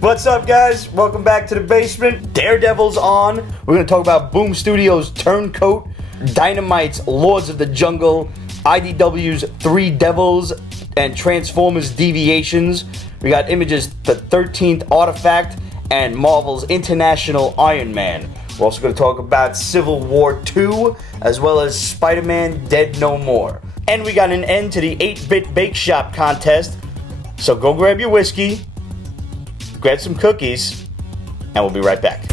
What's up, guys? Welcome back to the basement. Daredevil's on. We're going to talk about Boom Studios' Turncoat, Dynamite's Lords of the Jungle, IDW's Three Devils, and Transformers Deviations. We got Image's The 13th Artifact, and Marvel's International Iron Man. We're also going to talk about Civil War 2, as well as Spider-Man Dead No More. And we got an end to the 8-Bit Bake Shop contest. So go grab your whiskey, grab some cookies, and we'll be right back.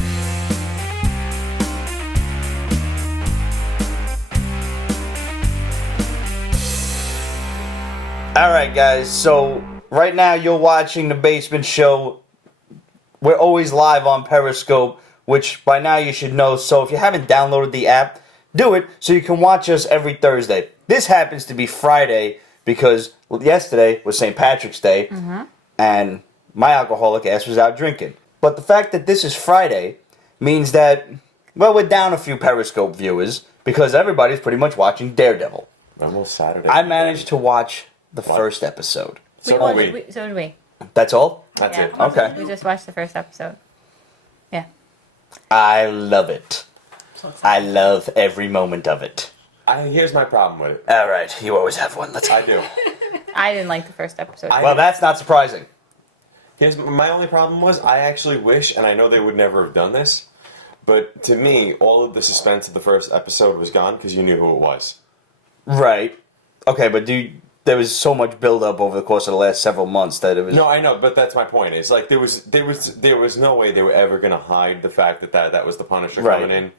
Alright guys, so right now you're watching The Basement Show. We're always live on Periscope, which by now you should know. So if you haven't downloaded the app, do it so you can watch us every Thursday. This happens to be Friday because yesterday was St.Patrick's Day, and my alcoholic ass was out drinking. But the fact that this is Friday means that, well, we're down a few Periscope viewers because everybody's pretty much watching Daredevil. Almost Saturday. I managed to watch the first episode. So did we. So did we. That's all? That's it. Okay. We just watched the first episode. Yeah. I love it. I love every moment of it. Here's my problem with it. All right, you always have one. Let's. I do. I didn't like the first episode. Well, that's not surprising. Here's my only problem was I actually wish, and I know they would never have done this, but to me, all of the suspense of the first episode was gone because you knew who it was. Right. Okay, but there was so much build-up over the course of the last several months that it was... No, I know, but that's my point. It's like there was no way they were ever going to hide the fact that was the Punisher coming in.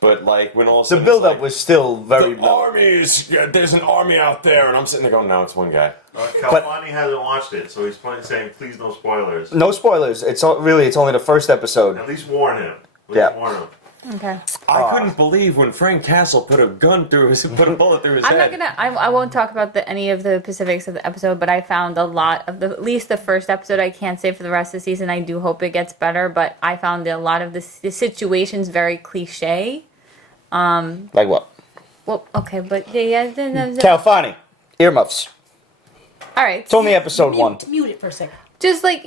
But like when all of a sudden the build-up like, was still very... The armies! Yeah, there's an army out there, and I'm sitting there going, no, it's one guy. Calvani hasn't watched it, so he's saying, please no spoilers. No spoilers. It's only the first episode. At least warn him. Warn him. Okay. I couldn't believe when Frank Castle put a bullet through his I'm head. not gonna. I won't talk about any of the specifics of the episode, but I found a lot of at least the first episode. I can't say for the rest of the season. I do hope it gets better, but I found a lot of the situations very cliche. Like what? Well, okay, but yeah. Calfani. Earmuffs. All right. It's only episode 1. Mute it for a second. Just like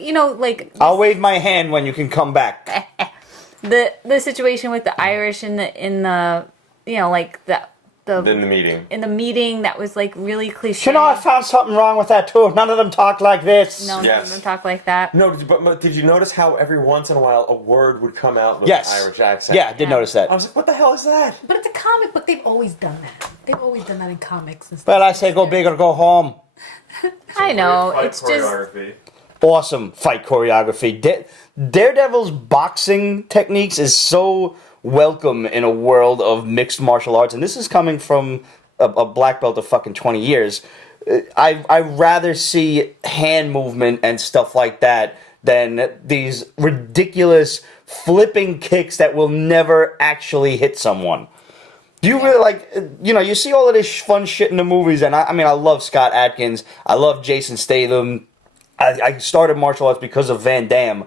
I'll wave my hand when you can come back. the situation with the Irish in the meeting. In the meeting, that was like really cliche. You know, I found something wrong with that too. None of them talk like this. No, none of them talk like that. No, but did you notice how every once in a while a word would come out with Yes. an Irish accent? Yeah, I did notice that. I was like, what the hell is that? But it's a comic book. They've always done that. They've always done that in comics and stuff. Well, I say go big or go home. I know. Fight It's just choreography. Awesome fight choreography. Daredevil's boxing techniques is so welcome in a world of mixed martial arts, and this is coming from a black belt of fucking 20 years. I rather see hand movement and stuff like that than these ridiculous flipping kicks that will never actually hit someone. Do you really you see all of this fun shit in the movies, and I mean, I love Scott Adkins, I love Jason Statham. I started martial arts because of Van Damme,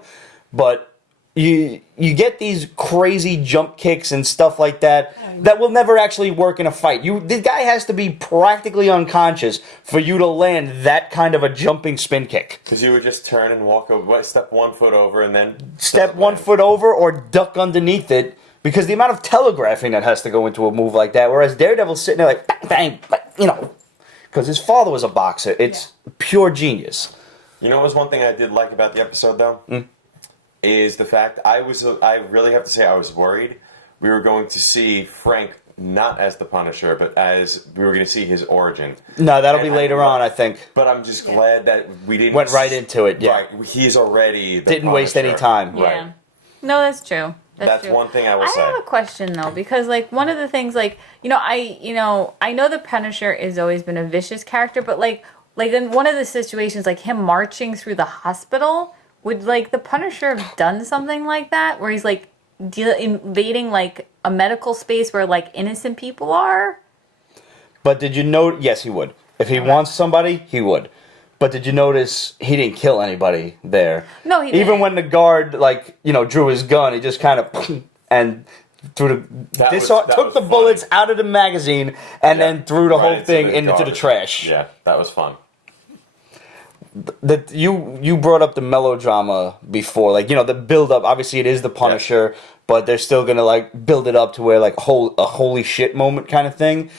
but you get these crazy jump kicks and stuff like that that will never actually work in a fight. The guy has to be practically unconscious for you to land that kind of a jumping spin kick. Because you would just turn and step 1 foot over and then... Step 1 foot over or duck underneath it, because the amount of telegraphing that has to go into a move like that, whereas Daredevil's sitting there like, bang, bang, because his father was a boxer. It's pure genius. You know what was one thing I did like about the episode, though? Is the fact I really have to say I was worried we were going to see Frank not as the Punisher, but as we were going to see his origin. No, that'll be later on, I think. But I'm just glad that we didn't... Went right into it, yeah. Right, he's already the Didn't waste any Punisher. time. Yeah. Right. No, that's true. That's true. one thing I will say. I have a question though, because like one of the things, like I know the Punisher has always been a vicious character, but like in one of the situations, like him marching through the hospital, would like the Punisher have done something like that, where he's like invading like a medical space where like innocent people are? But did you know? Yes, he would. If he wants somebody, he would. But did you notice he didn't kill anybody there? No, he didn't. Even when the guard, drew his gun, he just kind of and threw took the bullets out of the magazine and then threw the whole thing into the trash. Yeah, that was fun. that you brought up the melodrama before, like, the build up. Obviously, it is the Punisher, but they're still gonna like build it up to where like a holy shit moment kind of thing.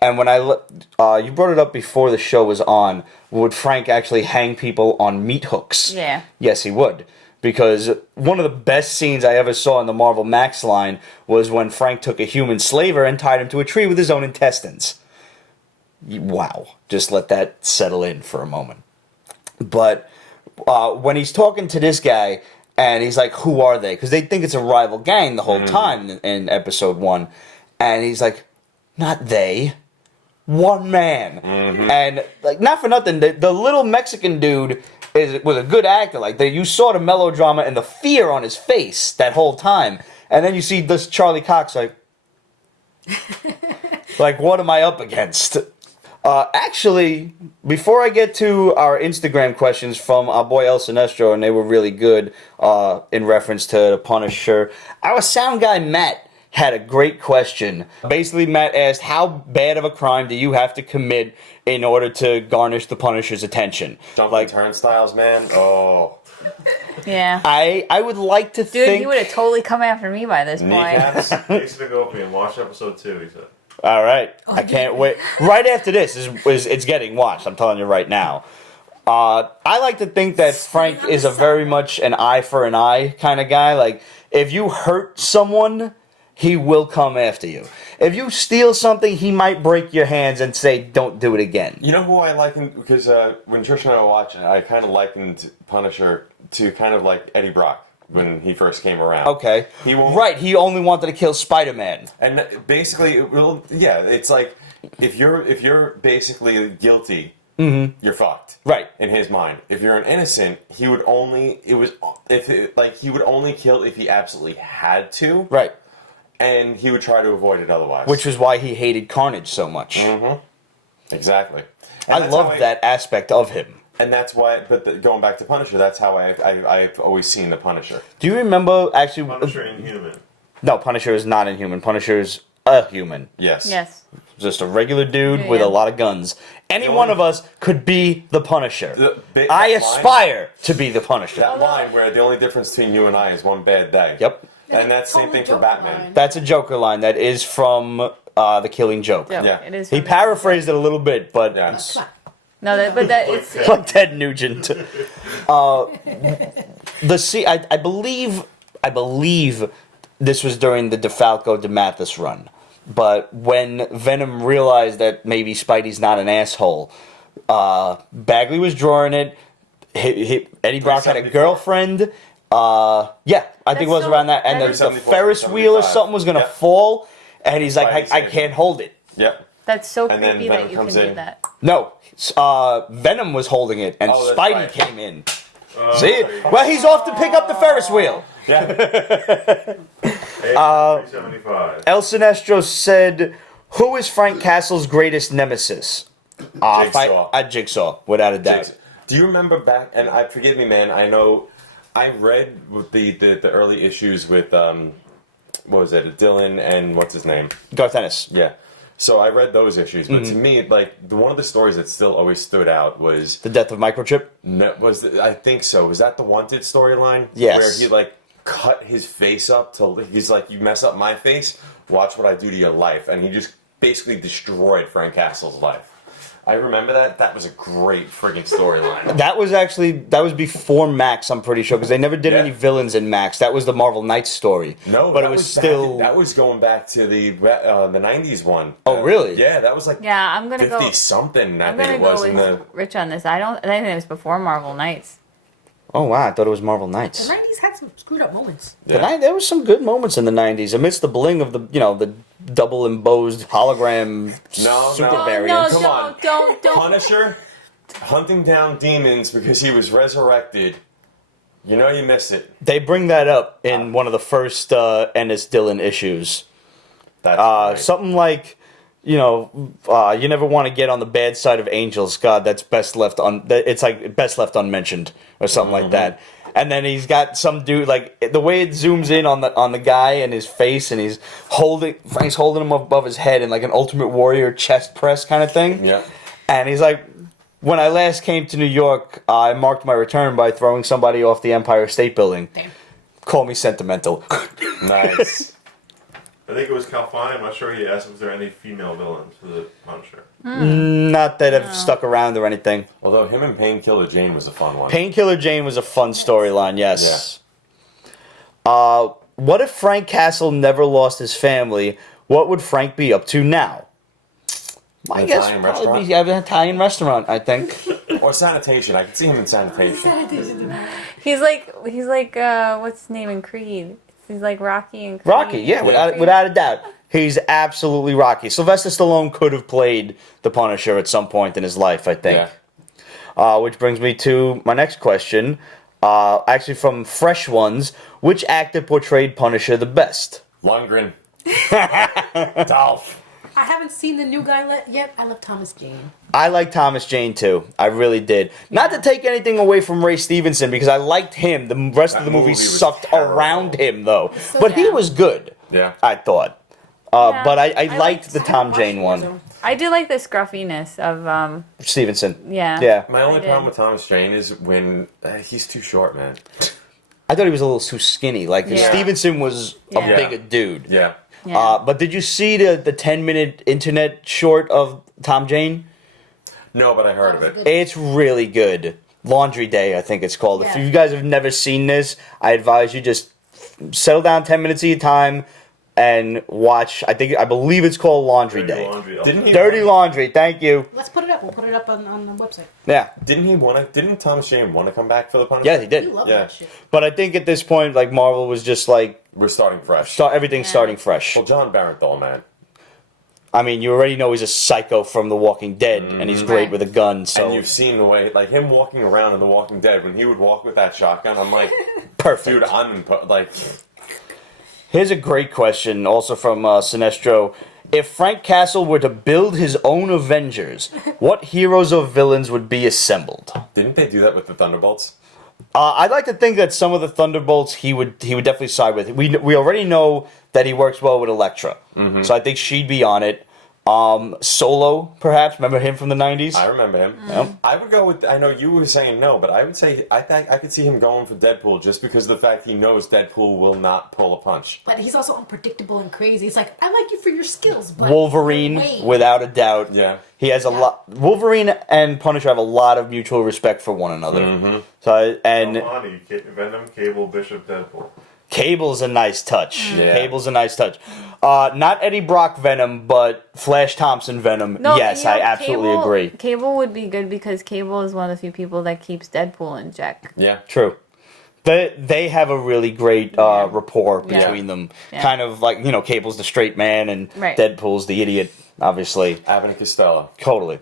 And when you brought it up before the show was on, would Frank actually hang people on meat hooks? Yeah. Yes, he would. Because one of the best scenes I ever saw in the Marvel Max line was when Frank took a human slaver and tied him to a tree with his own intestines. Wow. Just let that settle in for a moment. But when he's talking to this guy, and he's like, who are they? Because they think it's a rival gang the whole time in episode 1. And he's like, not they. One man. And, like, not for nothing, the little Mexican dude was a good actor. Like, you saw the melodrama and the fear on his face that whole time. And then you see this Charlie Cox, like, like, what am I up against? Actually, before I get to our Instagram questions from our boy El Sinestro, and they were really good in reference to the Punisher, our sound guy, Matt, had a great question. Basically, Matt asked, how bad of a crime do you have to commit in order to garnish the Punisher's attention? Jumping turnstiles, man. Oh. Yeah. I would like to think... Dude, he would have totally come after me by this point. Kneecaps. Jason Agopian, watch episode 2, he said. All right. I can't wait. Right after this it's getting watched. I'm telling you right now. I like to think that Frank is a very much an eye for an eye kind of guy. Like, if you hurt someone, he will come after you. If you steal something, he might break your hands and say, don't do it again. You know who I likened? Because when Trish and I were watching, I kind of likened Punisher to kind of like Eddie Brock when he first came around. Okay. He won't, right, he only wanted to kill Spider-Man. And basically, it's like, if you're basically guilty, you're fucked. Right. In his mind. If you're an innocent, he would only kill if he absolutely had to. Right. And he would try to avoid it otherwise. Which is why he hated Carnage so much. Exactly. And I love that aspect of him. And that's why, going back to Punisher, that's how I've always seen the Punisher. Do you remember, actually... Punisher Inhuman. No, Punisher is not Inhuman. Punisher is a human. Yes. Yes. Just a regular dude with a lot of guns. Any one of us could be the Punisher. I aspire to be the Punisher. That line where the only difference between you and I is one bad day. Yep. And that's the same thing for Batman. That's a Joker line that is from The Killing Joke. Yeah. It is. He paraphrased it a little bit, but No, it's like Ted Nugent. I believe this was during the DeFalco DeMathis run, but when Venom realized that maybe Spidey's not an asshole, Bagley was drawing it. Eddie Brock had a girlfriend. I think it was around that, and the Ferris wheel or something was gonna fall, and he's like, I can't hold it. Yep. That's so And then creepy that Venom you comes can do in. that. No, Venom was holding it, and that's Spidey right. came in. See? Well, he's off to pick up the Ferris wheel. Yeah. 375. El Sinestro said, who is Frank Castle's greatest nemesis? Jigsaw. Jigsaw, without a doubt. Do you remember back? And forgive me, man. I know. I read the early issues with what was it? Dylan and what's his name? Garth Ennis. Yeah. So I read those issues, but to me, like one of the stories that still always stood out was The death of Microchip? I think so. Was that the Wanted storyline? Yes. Where he like cut his face up he's like, you mess up my face, watch what I do to your life, and he just basically destroyed Frank Castle's life. I remember that. That was a great friggin' storyline. That was before Max, I'm pretty sure, because they never did any villains in Max. That was the Marvel Knights story. No, but it was still... that was going back to the 90s one. Oh, really? Yeah, that was like I'm gonna 50 go. something. I'm gonna go with Rich on this. I think it was before Marvel Knights. Oh, wow, I thought it was Marvel Knights. The 90s had some screwed up moments. There was some good moments in the 90s, amidst the bling of the double embossed hologram super variants. Come on. Don't. Punisher hunting down demons because he was resurrected. You know you miss it. They bring that up in one of the first Ennis Dillon issues. That's right. Something like, you never want to get on the bad side of angels. God, that's best left unmentioned, or something like that. And then he's got some dude, like the way it zooms in on the guy and his face, and Frank's holding him above his head in like an Ultimate Warrior chest press kind of thing. Yeah. And he's like, when I last came to New York, I marked my return by throwing somebody off the Empire State Building. Damn. Call me sentimental. Nice. I think it was Calfani. I'm not sure. He asked, "Was there any female villains for the Punisher?" Not that have stuck around or anything. Although him and Painkiller Jane was a fun one. Painkiller Jane was a fun storyline, yes. What if Frank Castle never lost his family? What would Frank be up to now? I An guess Italian probably restaurant? be an Italian restaurant, I think. Or sanitation. I could see him in sanitation. He's like what's his name in Creed? He's like Rocky and Creed. Rocky, yeah, without a doubt. He's absolutely Rocky. Sylvester Stallone could have played the Punisher at some point in his life, I think. Yeah. Which brings me to my next question. Actually, from Fresh Ones, which actor portrayed Punisher the best? Lundgren. Dolph. I haven't seen the new guy yet. I love Thomas Jane. I like Thomas Jane too. I really did. Not to take anything away from Ray Stevenson because I liked him. The rest of the movie movie was sucked terrible. around him though. So But he bad. was good. Yeah. I thought. Yeah, But I I liked the I Tom haven't Jane watched one. I do like the scruffiness of Stevenson. yeah. Yeah. My only I did. problem with Thomas Jane is when he's too short, man. I thought he was a little too skinny. Like Yeah. Stevenson was a Yeah. bigger dude. Yeah. Yeah. But did you see the 10-minute internet short of Tom Jane? No, but I heard of it. It's really good. Laundry Day, I think it's called. If Yeah. you guys have never seen this, I advise you just settle down 10 minutes of your time and watch. I believe it's called Laundry Dirty Day. Laundry, Didn't he? Dirty Laundry, thank you. Let's put it up. We'll put it up on the website. Yeah. Didn't Thomas Jane want to come back for the Punisher? Yeah, he You did. love Yeah. that shit. But I think at this point, like, Marvel was just like, We're starting fresh. everything's Yeah. starting fresh. Well, John Bernthal, man. I mean, you already know he's a psycho from The Walking Dead, and he's great Right. with a gun, so And you've seen the way, like him walking around in The Walking Dead, when he would walk with that shotgun, I'm like, perfect. dude, like, Here's a great question, also from Sinestro. If Frank Castle were to build his own Avengers, what heroes or villains would be assembled? didn't they do that with the Thunderbolts? I'd like to think that some of the Thunderbolts he would definitely side with. We already know that he works well with Elektra, so I think she'd be on it. Solo, perhaps. Remember him from the 90s? I remember him. Yep. I would go with, I know you were saying no, but I would say, I could see him going for Deadpool just because of the fact he knows Deadpool will not pull a punch. But he's also unpredictable and crazy. It's like, I like you for your skills, but Wolverine, wait. without a doubt. Yeah. He has a lot. Wolverine and Punisher have a lot of mutual respect for one another. So and Calfani, Venom, Cable, Bishop, Deadpool. Cable's a nice touch. Yeah. Cable's a nice touch. Not Eddie Brock Venom, but Flash Thompson Venom. No, Yes, you know, I absolutely Cable- agree. Cable would be good because Cable is one of the few people that keeps Deadpool in check. Yeah. True. They have a really great rapport Yeah. between them. Yeah. Kind of like, Cable's the straight man and Right. Deadpool's the idiot, obviously. Abbott and Costello. Totally.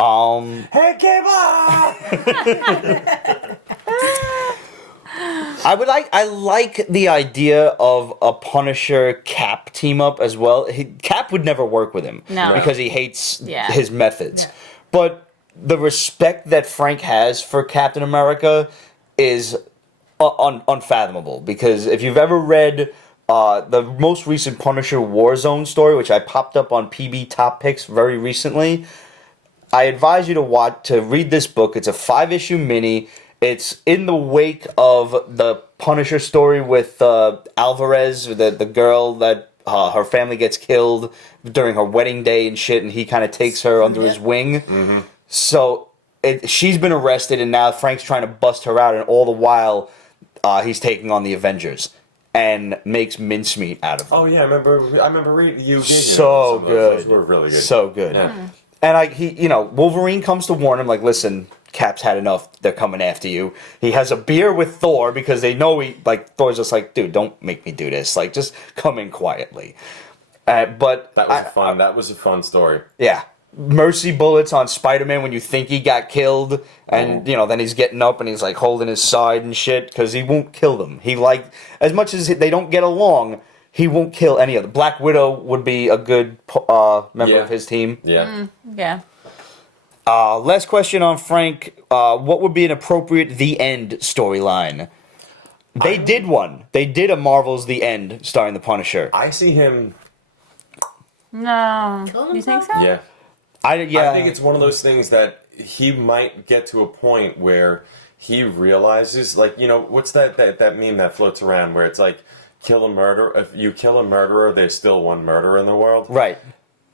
Hey, Cable! I like the idea of a Punisher Cap team up as well. Cap would never work with him No. because he hates Yeah. his methods. But the respect that Frank has for Captain America is unfathomable. Because if you've ever read the most recent Punisher Warzone story, which I popped up on PB Top Picks very recently, I advise you to read this book. It's a 5-issue mini. It's in the wake of the Punisher story with Alvarez, the girl that her family gets killed during her wedding day and shit, and he kind of takes her under his wing. So she's been arrested, and now Frank's trying to bust her out, and all the while he's taking on the Avengers and makes mincemeat out of them. Oh, yeah, I remember reading you. So some of good. Those were really good. So good. Yeah. And Wolverine comes to warn him, like, listen, Cap's had enough. They're coming after you. He has a beer with Thor because they know Thor's just like, dude, don't make me do this. Like, just come in quietly. But That was a fun story. yeah. Mercy bullets on Spider-Man when you think he got killed, and then he's getting up and he's like holding his side and shit because he won't kill them. As much as they don't get along, he won't kill any of them. Black Widow would be a good member of his team. Yeah. Yeah. Last question on Frank. What would be an appropriate The End storyline? They did one. They did a Marvel's The End starring the Punisher. I see him. No. Kill You think so? himself? Yeah. I think it's one of those things that he might get to a point where he realizes, like, what's that meme that floats around where it's like, kill a murderer. If you kill a murderer, there's still one murderer in the world. Right.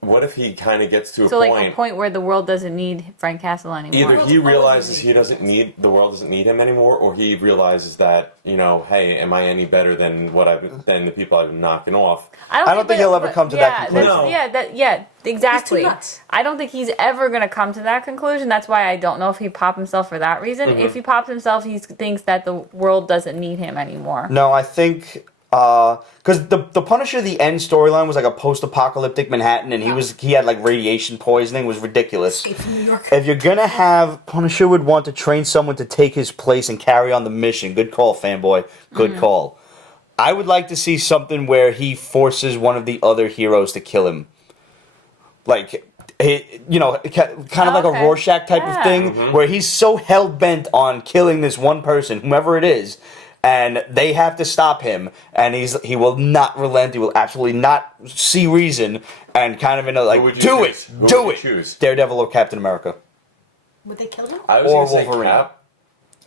What if he kind of gets to a So point... like a point where the world doesn't need Frank Castle anymore. Either he realizes the world doesn't need him anymore, or he realizes that, hey, am I any better than than the people I've been knocking off? I don't think he'll ever come to that conclusion. No. Exactly. He's too nuts. I don't think he's ever going to come to that conclusion. That's why I don't know if he popped himself for that reason. Mm-hmm. If he pops himself, he thinks that the world doesn't need him anymore. No, I think because the Punisher, the end storyline was like a post-apocalyptic Manhattan, and he had like radiation poisoning. It was ridiculous. Escape from New York. If you're gonna have Punisher, would want to train someone to take his place and carry on the mission. Good call, fanboy. Good call. I would like to see something where he forces one of the other heroes to kill him, like. Kind of like a Rorschach type of thing, where he's so hell bent on killing this one person, whomever it is, and they have to stop him, and he will not relent. He will absolutely not see reason, and kind of in a like, do it. Choose? Daredevil or Captain America. Would they kill him? I was Or going to say Wolverine. Cap.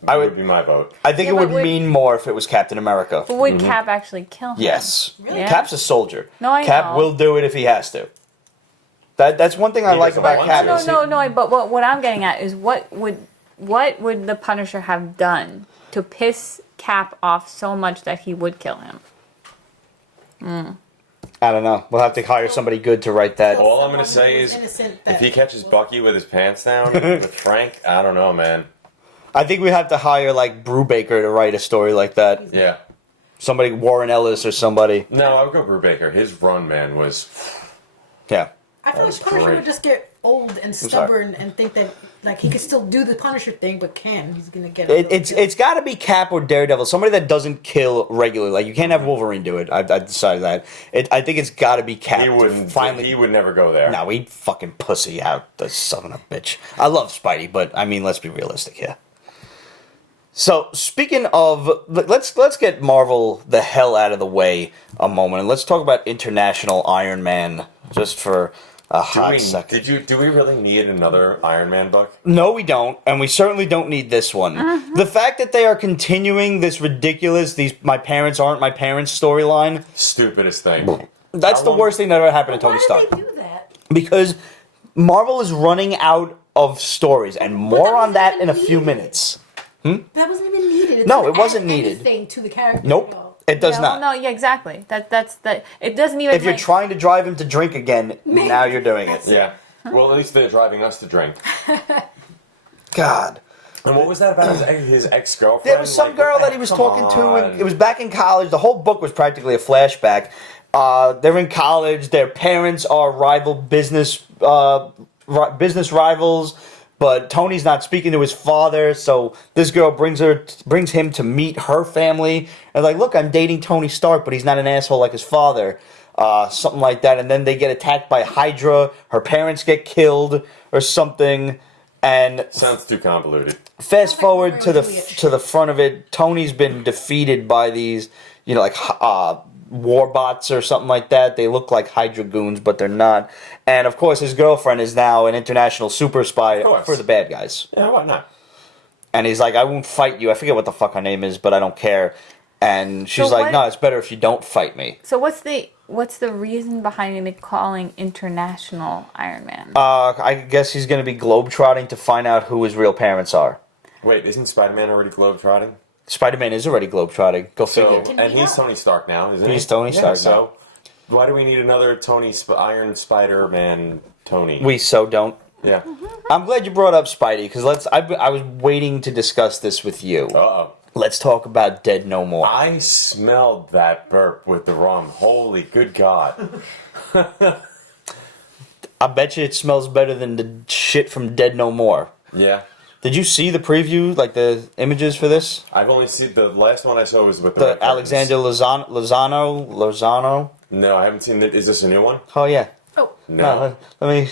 Would be my vote. I think Yeah, it would but would- mean more if it was Captain America. But would Cap actually kill him? Yes, Really? Yeah. Cap's a soldier. No, I Cap know. will do it if he has to. That's one thing I He like doesn't about want Cap. to. is he- No. But what I'm getting at is what would the Punisher have done to piss Cap off so much that he would kill him? I don't know. We'll have to hire somebody good to write that. All I'm going to say is, Innocent if he catches Bucky with his pants down with Frank, I don't know, man. I think we have to hire like Brubaker to write a story like that. Yeah. Somebody, Warren Ellis or somebody. No, I would go Brubaker. His run, man, was... Yeah. I feel was like Punisher great. would just get old and stubborn and think that like he could still do the Punisher thing, but he's gonna get It's got to be Cap or Daredevil, somebody that doesn't kill regularly. Like you can't have Wolverine do it. I decided that. I think it's got to be Cap. He wouldn't. Finally, He would never go there. no, he'd fucking pussy out the son of a bitch. I love Spidey, but I mean, let's be realistic here. So speaking of, let's get Marvel the hell out of the way a moment, and let's talk about International Iron Man just for a hot second. Do we really need another Iron Man book? No, we don't, and we certainly don't need this one. The fact that they are continuing this ridiculous my parents aren't my parents storyline, Stupidest thing. that's the worst thing that ever happened to Why Tony did Stark. they do that? Because Marvel is running out of stories, and more on wasn't that even in a few needed. minutes. That wasn't even needed. No, doesn't it wasn't add needed. anything to the character. Nope, at all. it does Yeah, not. well, no, yeah, exactly. That's that. It doesn't even. If you're like- trying to drive him to drink again, now you're doing it. Yeah. Well, at least they're driving us to drink. God. And what was that about his ex-girlfriend? There was some girl that he was talking to, and it was back in college. The whole book was practically a flashback. They're in college. Their parents are business rivals, but Tony's not speaking to his father. So this girl brings him to meet her family, and like, look, I'm dating Tony Stark, but he's not an asshole like his father. Something like that, and then they get attacked by Hydra. Her parents get killed or something, and Sounds too convoluted. fast forward to Romeo the and Juliet. to the front of it. Tony's been defeated by these, like war bots or something like that. They look like Hydra goons, but they're not. And of course, his girlfriend is now an international super spy course. for the bad guys. Yeah, why not? And he's like, I won't fight you. I forget what the fuck her name is, but I don't care. And she's So like, what- no, it's better if you don't fight me. So what's the reason behind it calling International Iron Man? I guess he's going to be globetrotting to find out who his real parents are. Wait, isn't Spider-Man already globetrotting? Spider-Man is already globetrotting. Go So, figure. and he's Tony Stark now, isn't he? He's Tony Stark So, why do we need another Iron Spider-Man Tony? We so don't. Yeah. I'm glad you brought up Spidey, because I was waiting to discuss this with you. Uh-oh. Let's talk about Dead No More. I smelled that burp with the rum. Holy good God. I bet you it smells better than the shit from Dead No More. Yeah. Did you see the preview, like the images for this? I've only seen the last one I saw was with The red curtains. Alexander Lozano? No, I haven't seen it. Is this a new one? Oh, yeah. Oh, No. Let me...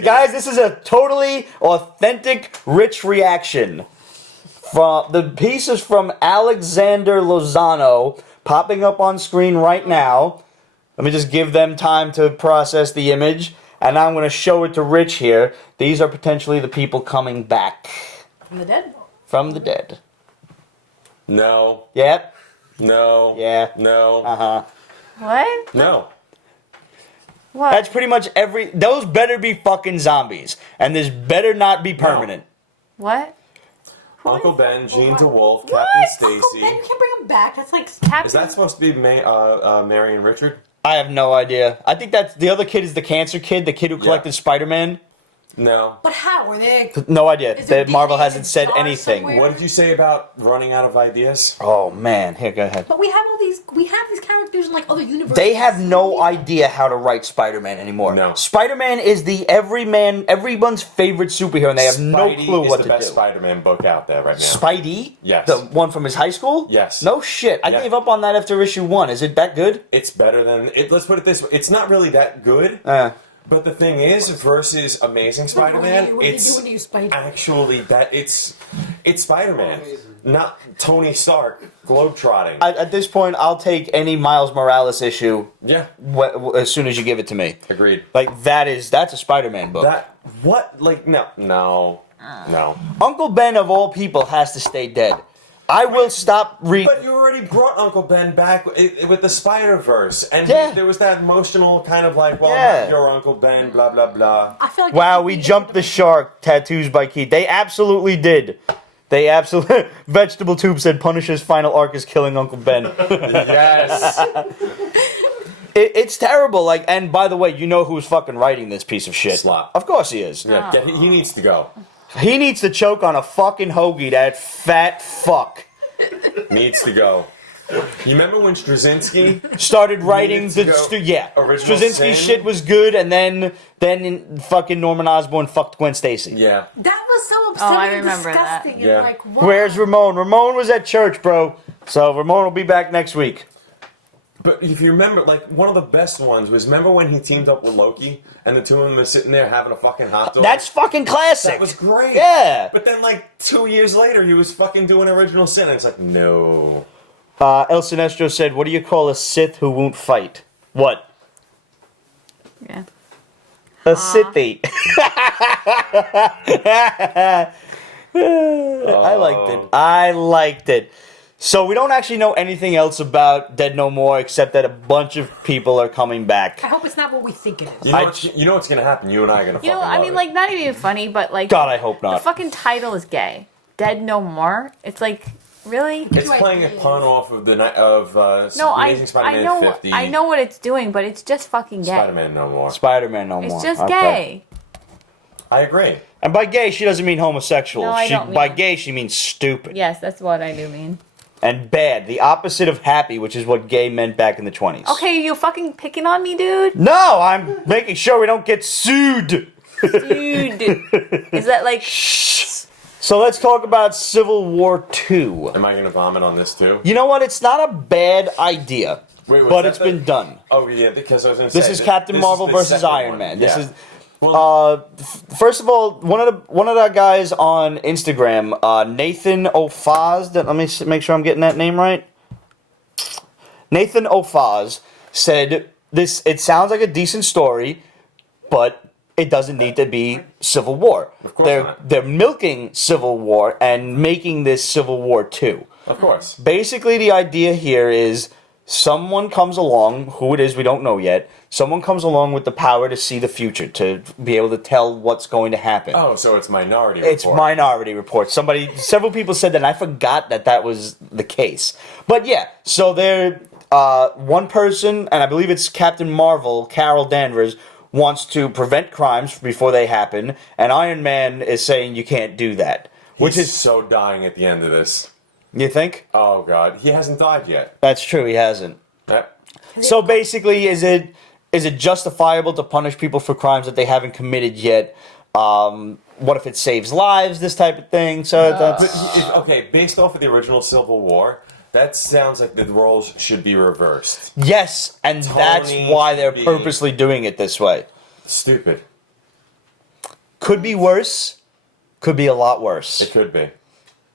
Guys, This is a totally authentic, rich reaction. The piece is from Alexander Lozano, popping up on screen right now. Let me just give them time to process the image. and I'm going to show it to Rich here. These are potentially the people coming back From the dead? from the dead. No. Yep. No. Yeah. No. Uh-huh. What? No. What? That's pretty much those better be fucking zombies. And this better not be permanent. What? Uncle Ben, Jean DeWolf, What? Captain Uncle Stacy. Ben, you can't bring him back. That's like... Captain. Is that supposed to be Mary and Richard? I have no idea. I think that's the other kid is the cancer kid, the kid who collected Spider-Man. No. But how? Are they... No idea. Is there Marvel DNA in hasn't a said jar anything. somewhere? What did you say about running out of ideas? Oh man, here, go ahead. But we have all these... We have these characters in like other universes. They have no idea how to write Spider-Man anymore. No. Spider-Man is everyone's favorite superhero, and they have no Spidey clue is what the to best do. Spider-Man book out there right now. Spidey? Yes. The one from his high school? Yes. No shit. I Yeah. gave up on that after issue 1. Is it that good? It's better than... Let's put it this way. It's not really that good. But the thing is, versus Amazing Spider-Man, What did it's you do when you Spidey? actually that it's Spider-Man, not Tony Stark globetrotting. At this point, I'll take any Miles Morales issue Yeah, as soon as you give it to me. agreed. Like, that's a Spider-Man book. No. Uncle Ben, of all people, has to stay dead. I will stop reading. But you already brought Uncle Ben back with the Spider-Verse, and Yeah. there was that emotional kind of like, well, Yeah. your Uncle Ben, blah blah blah. I feel like... Wow, we jumped the shark. Tattoos by Keith. They absolutely did. They absolutely. Vegetable Tube said Punisher's final arc is killing Uncle Ben. Yes. It's terrible. Like, and by the way, you know who's fucking writing this piece of shit? Slop. Of course he is. Yeah, he needs to go. He needs to choke on a fucking hoagie. That fat fuck Needs to go. You remember when Straczynski started writing Needed to the go original Straczynski's sin? shit was good, and then fucking Norman Osborn fucked Gwen Stacy. Yeah. That was so I upsetting and remember that. disgusting. Yeah. And like, why? Where's Ramon? Ramon was at church, bro. So Ramon will be back next week. But if you remember, like, one of the best ones was, remember when he teamed up with Loki, and the two of them were sitting there having a fucking hot dog? That's fucking classic. That was great. Yeah. But then, like, 2 years later, he was fucking doing Original Sin, and it's like, no. El Sinestro said, "What do you call a Sith who won't fight?" What? Yeah. A Sithy. I liked it. I liked it. So we don't actually know anything else about Dead No More except that a bunch of people are coming back. I hope it's not what we think it is. You know what's gonna happen? You and I are gonna You know, fucking I love mean, it. like, not even funny, but like, God, I hope the not. fucking title is gay. Dead No More. It's like, really? It's playing a pun off of the night of No, Amazing I Spider-Man know, 50. I know what it's doing, but it's just fucking gay. Spider-Man No More. Spider-Man No More. It's just Okay. gay. I agree. And by gay, she doesn't mean homosexual. No, I don't By mean- gay, she means stupid. Yes, that's what I do mean. And bad. The opposite of happy, which is what gay meant back in the 20s. Okay, you fucking picking on me, dude? No, I'm making sure we don't get sued. Dude. Is that like... So let's talk about Civil War II. Am I gonna vomit on this too? You know what? It's not a bad idea, Wait, was but that it's been done. Oh yeah, because I was gonna say This is Captain this Marvel is the versus second Iron one. Man. Yeah. This is Well, first of all, one of the guys on Instagram, Nathan O'Faz. Let me make sure I'm getting that name right. Nathan O'Faz said this. It sounds like a decent story, but it doesn't need to be Civil War. Of course not. They're milking Civil War and making this Civil War 2. of course. Basically, the idea here is someone comes along, who it is we don't know yet, someone comes along with the power to see the future, to be able to tell what's going to happen. Oh, so it's Minority Report. It's Minority Report. Several people said that, and I forgot that was the case. But yeah, so they're, one person, and I believe it's Captain Marvel, Carol Danvers, wants to prevent crimes before they happen, and Iron Man is saying you can't do that. Which He's is, so dying at the end of this. you think? Oh god, he hasn't died yet. That's true, he hasn't. Yep. So basically, is it justifiable to punish people for crimes that they haven't committed yet? What if it saves lives? This type of thing. So But that's okay, based off of the original Civil War, that sounds like the roles should be reversed. yes, and that's Tony why they're should be- purposely doing it this way. Stupid. Could be worse. Could be a lot It worse. could be.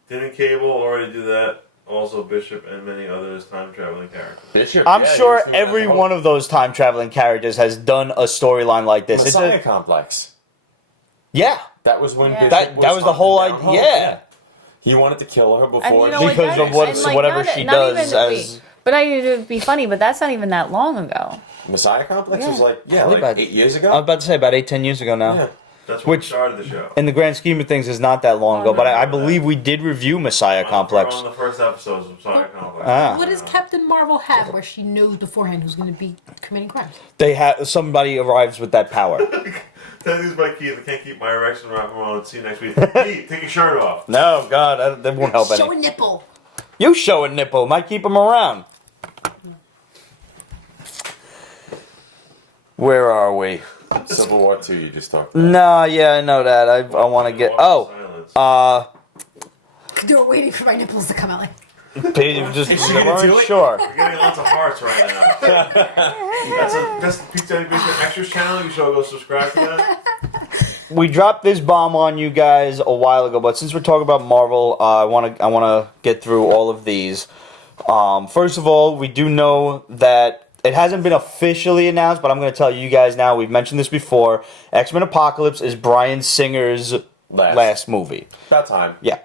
Didn't Cable already do that also Bishop and many others time-traveling characters. Bishop, I'm yeah, he sure was doing every that whole one of those time traveling characters has done a storyline like this. Messiah complex. Yeah, That was when Yeah. Bishop that was the whole hunting down idea. Hulk. Yeah. He wanted to kill her before And you know what, Because that- of what- and, like, whatever not- she not does even- as- But I need to be funny, but that's not even that long ago. Messiah complex Yeah. was like Probably like about- 8 years I ago. was about to say about 8-10 years ago now. Yeah. That's when Which- we started the show. In the grand scheme of things, is not that long ago. But I believe we did review Messiah Complex. On the first episodes of Messiah Complex. Ah. What does Captain Marvel have where she knows beforehand who's going to be committing crimes? They have somebody arrives with that power. Tattoos by Keith. I can't keep my erection wrapped around. See you next week. Keith, take your shirt off. No, God, that won't help Show a any. nipple. You show a nipple, might keep him around. Where are we? Civil War 2 you just talked about. No, yeah, I know that. I want to get. Oh, Silence. They were waiting for my nipples to come out. Like, Pete, just Is she gonna do it? sure. You're getting lots of hearts right now. That's the Pizza Basement Extras channel. You should go subscribe to that. We dropped this bomb on you guys a while ago, but since we're talking about Marvel, I want to get through all of these. First of all, we do know that it hasn't been officially announced, but I'm going to tell you guys now. We've mentioned this before. X-Men Apocalypse is Bryan Singer's last movie. About time. Yeah.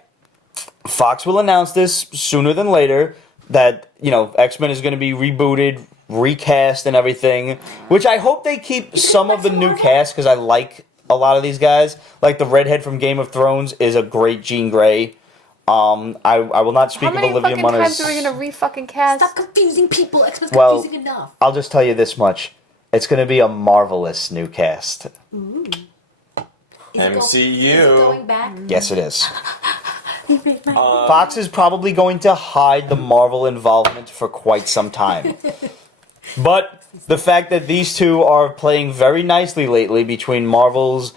Fox will announce this sooner than later that, X-Men is going to be rebooted, recast, and everything, which I hope they keep some of the new cast because I like a lot of these guys. Like the redhead from Game of Thrones is a great Jean Grey. I will not speak How many of Olivia fucking Munn times as... are we gonna re-fucking cast? stop confusing people. X-Men's Well, confusing enough. I'll just tell you this much. It's going to be a marvelous new cast. Is it MCU. going back? Yes, it is. He made my Fox is probably going to hide the Marvel involvement for quite some time. But the fact that these two are playing very nicely lately between Marvel's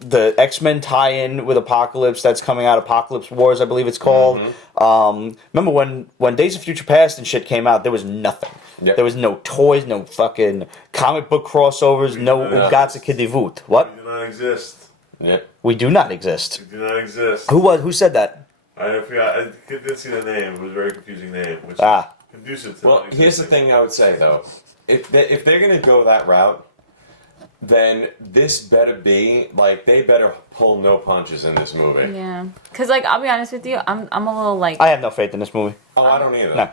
the X-Men tie-in with Apocalypse that's coming out, Apocalypse Wars, I believe it's called. Remember when Days of Future Past and shit came out, there was nothing. Yep. There was no toys, no fucking comic book crossovers, no Yeah. Ugatsuki Devut. What? We do not exist. Yep. We do not exist. We do not exist. Who said that? I forgot. I didn't see the name. It was a very confusing name. Which Ah. is conducive to Well, not here's the existing. thing I would say though. If they're gonna go that route, then this better be like they better pull no punches in this movie. Yeah, because I'll be honest with you, I'm a little I have no faith in this movie. Oh, I don't either. No.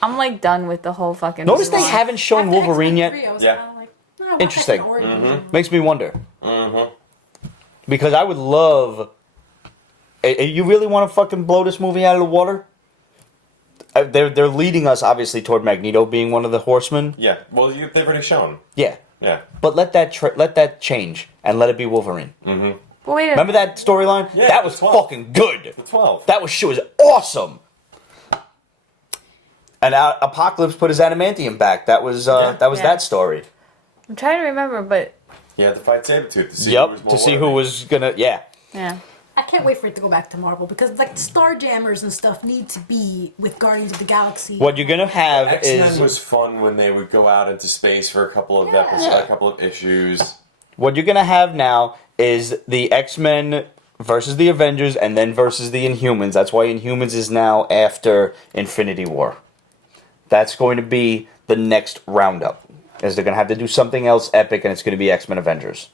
I'm done with the whole fucking. Notice they movie. haven't shown After Wolverine X-Men yet. 3, I was Yeah. kinda like, I want Interesting. that origin. Makes me wonder. Because I would love. You really want to fucking blow this movie out of the water? They're leading us obviously toward Magneto being one of the Horsemen. Yeah. Well, they've already shown. Yeah, Yeah. but let that change and let it be Wolverine. But wait, Remember that storyline? Yeah, that the was 12. fucking good. The 12. That shit was awesome. And Apocalypse put his adamantium back. That was Yeah. that story. I'm trying to remember, but You had to fight Sabretooth to see who was Yep, more to see who worthy. was gonna. Yeah, yeah. I can't wait for it to go back to Marvel because like Starjammers and stuff need to be with Guardians of the Galaxy. what you're gonna have X-Men is was fun when they would go out into space for a couple of Yeah. episodes, a couple of issues. what you're gonna have now is the X-Men versus the Avengers and then versus the Inhumans. That's why Inhumans is now after Infinity War. That's going to be the next roundup. Is they're gonna have to do something else epic, and it's gonna be X-Men Avengers.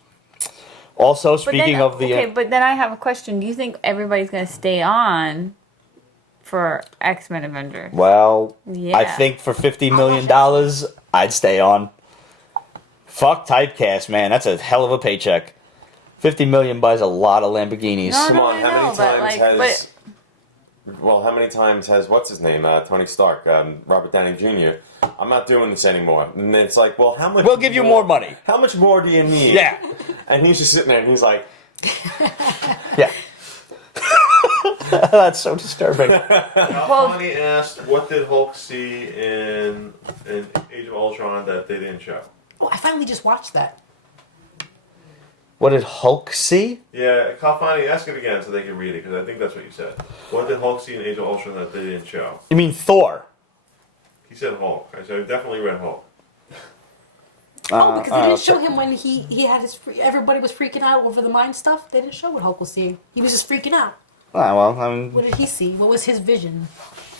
Also, speaking of the, okay, but then I have a question. Do you think everybody's gonna stay on for X-Men Avengers? well, Yeah. I think for $50 million, I'd stay on. Fuck typecast, man. That's a hell of a paycheck. 50 million buys a lot of Lamborghinis. No, Come on, I how know, many but, times like, has... Well, how many times has, what's his name, Tony Stark, Robert Downey Jr., I'm not doing this anymore. And then it's like, well, how much... We'll give you more money. How much more do you need? Yeah. And he's just sitting there and he's like, Yeah. That's so disturbing. Funny asked, what did Hulk see in Age of Ultron that they didn't show? Oh, I finally just watched that. What did Hulk see? Yeah, Kalfani, ask it again so they can read it, because I think that's what you said. What did Hulk see in Age of Ultron that they didn't show? You mean Thor? He said Hulk. I said, I definitely read Hulk. Oh, because they didn't show him when he had his. Everybody was freaking out over the mind stuff. They didn't show what Hulk was seeing. He was just freaking out. Ah, well, I mean, What did he see? What was his vision?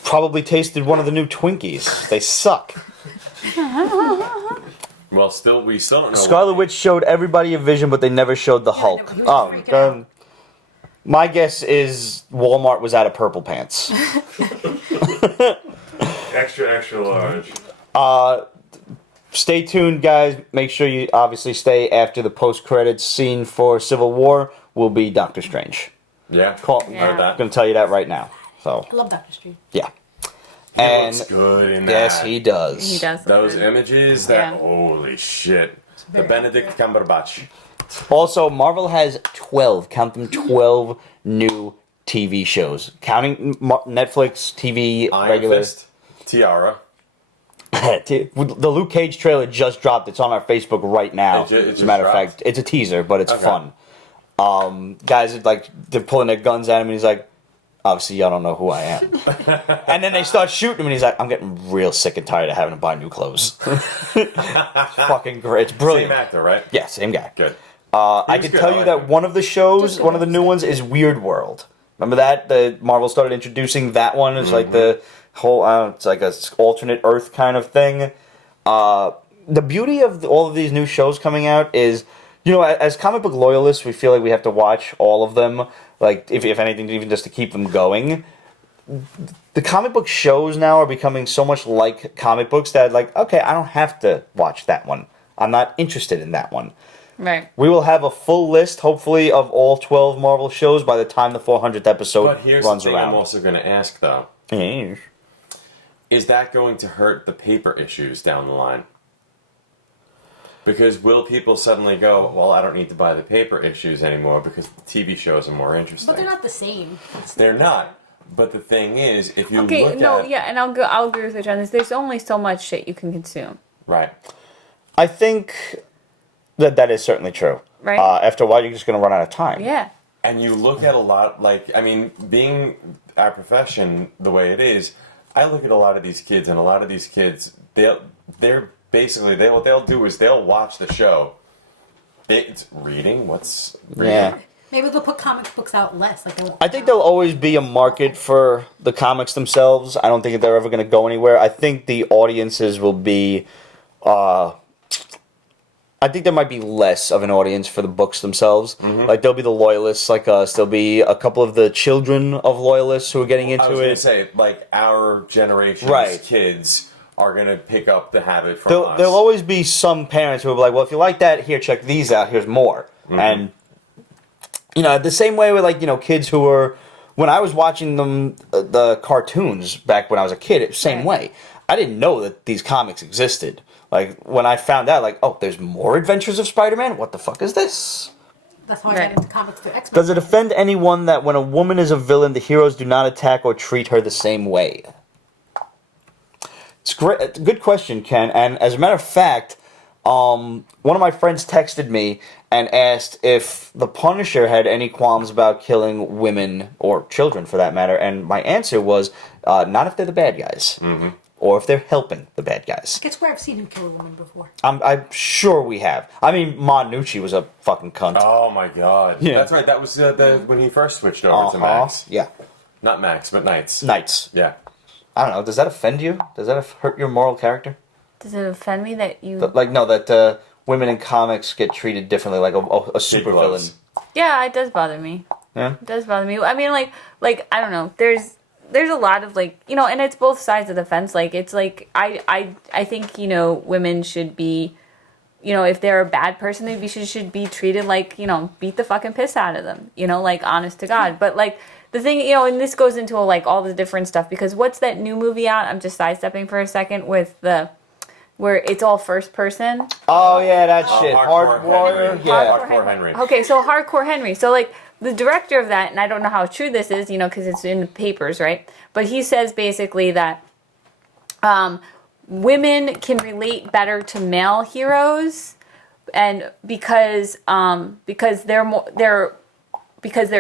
probably tasted one of the new Twinkies. They suck. Well, we still don't know. Scarlet Witch showed everybody a vision, but they never showed the Hulk. he was freaking out. My guess is Walmart was out of purple pants. Extra large. Stay tuned, guys. Make sure you obviously stay after the post-credits scene for Civil War will be Dr. Strange. Yeah, Yeah. heard that. I'm going to tell you that right now. So, I love Dr. Strange. yeah. He And looks good in that. yes, he does. He does. look Those good. images, Yeah. holy shit. The very Benedict Cumberbatch. Also, Marvel has 12, count them, 12 new TV shows. Counting Netflix, TV, Iron regular. Fist, Tiara. The Luke Cage trailer just dropped. It's on our Facebook right now. It As a matter of just fact, it's a teaser, but it's Okay. fun. Guys are like, they're pulling their guns at him, and he's like, obviously, y'all don't know who I am. And then they start shooting him, and he's like, I'm getting real sick and tired of having to buy new clothes. It's fucking great. It's brilliant. Same actor, right? Yeah, same guy. Good. I was can good. tell I you like that him. one of the shows, one of the new ones, is Weird World. Remember that? The Marvel started introducing that one. It's like the whole, it's like a alternate Earth kind of thing. The beauty of all of these new shows coming out is, you know, as comic book loyalists, we feel like we have to watch all of them. Like, if anything, even just to keep them going. The comic book shows now are becoming so much like comic books that, like, okay, I don't have to watch that one. I'm not interested in that one. Right. We will have a full list, hopefully, of all 12 Marvel shows by the time the 400th episode But here's runs the thing around. I'm also going to ask, though. Yes. Is that going to hurt the paper issues down the line? Because will people suddenly go, well, I don't need to buy the paper issues anymore because the TV shows are more interesting? But they're not the same. They're not. But the thing is, if you Okay, look no, at... yeah, and I'll agree with you on this. There's only so much shit you can consume. Right. I think that is certainly true. Right. After a while, you're just going to run out of time. Yeah. And you look at a lot, like, I mean, being our profession the way it is, I look at a lot of these kids, and a lot of these kids, they're basically, what they'll do is they'll watch the show. It's reading? What's reading? Yeah. Maybe they'll put comic books out less. Like they won't. I think there'll always be a market for the comics themselves. I don't think they're ever going to go anywhere. I think the audiences will be... I think there might be less of an audience for the books themselves. Mm-hmm. Like, there'll be the loyalists like us. There'll be a couple of the children of loyalists who are getting into I was going it. to say, like, our generation's Right. kids are going to pick up the habit from us. There'll always be some parents who will be like, well, if you like that, here, check these out. Here's more. Mm-hmm. And, you know, the same way with, like, you know, kids who were... When I was watching them, the cartoons back when I was a kid, same way. I didn't know that these comics existed. Like, when I found out, like, oh, there's more Adventures of Spider-Man? What the fuck is this? That's how I Right. got into comics for X-Men. Does it offend anyone that when a woman is a villain, the heroes do not attack or treat her the same way? It's great. It's a good question, Ken. And as a matter of fact, one of my friends texted me and asked if the Punisher had any qualms about killing women or children, for that matter. And my answer was, not if they're the bad guys. Mm-hmm. Or if they're helping the bad guys. It's where I've seen him kill a woman before. I'm sure we have. I mean, Nucci was a fucking cunt. Oh, my God. Yeah. That's right. That was when he first switched over to Max. Yeah. Not Max, but Knights. Knights. Yeah. I don't know. Does that offend you? Does that hurt your moral character? Does it offend me that you... Like, no, that women in comics get treated differently, like a super villain. Yeah, it does bother me. Yeah? It does bother me. I mean, like I don't know. There's a lot of, like, you know, and it's both sides of the fence. Like, it's like, I think, you know, women should be, you know, if they're a bad person, they should be treated like, you know, beat the fucking piss out of them, you know, like, honest to God. But, like, the thing, you know, and this goes into, like, all the different stuff, because what's that new movie out? I'm just sidestepping for a second with where it's all first person. Oh, yeah, that shit. Hardcore Hard Warrior? Henry. Yeah. Hardcore Henry. Okay, so Hardcore Henry. So, like, the director of that, and I don't know how true this is, you know, because it's in the papers, right? But he says basically that women can relate better to male heroes, and because they're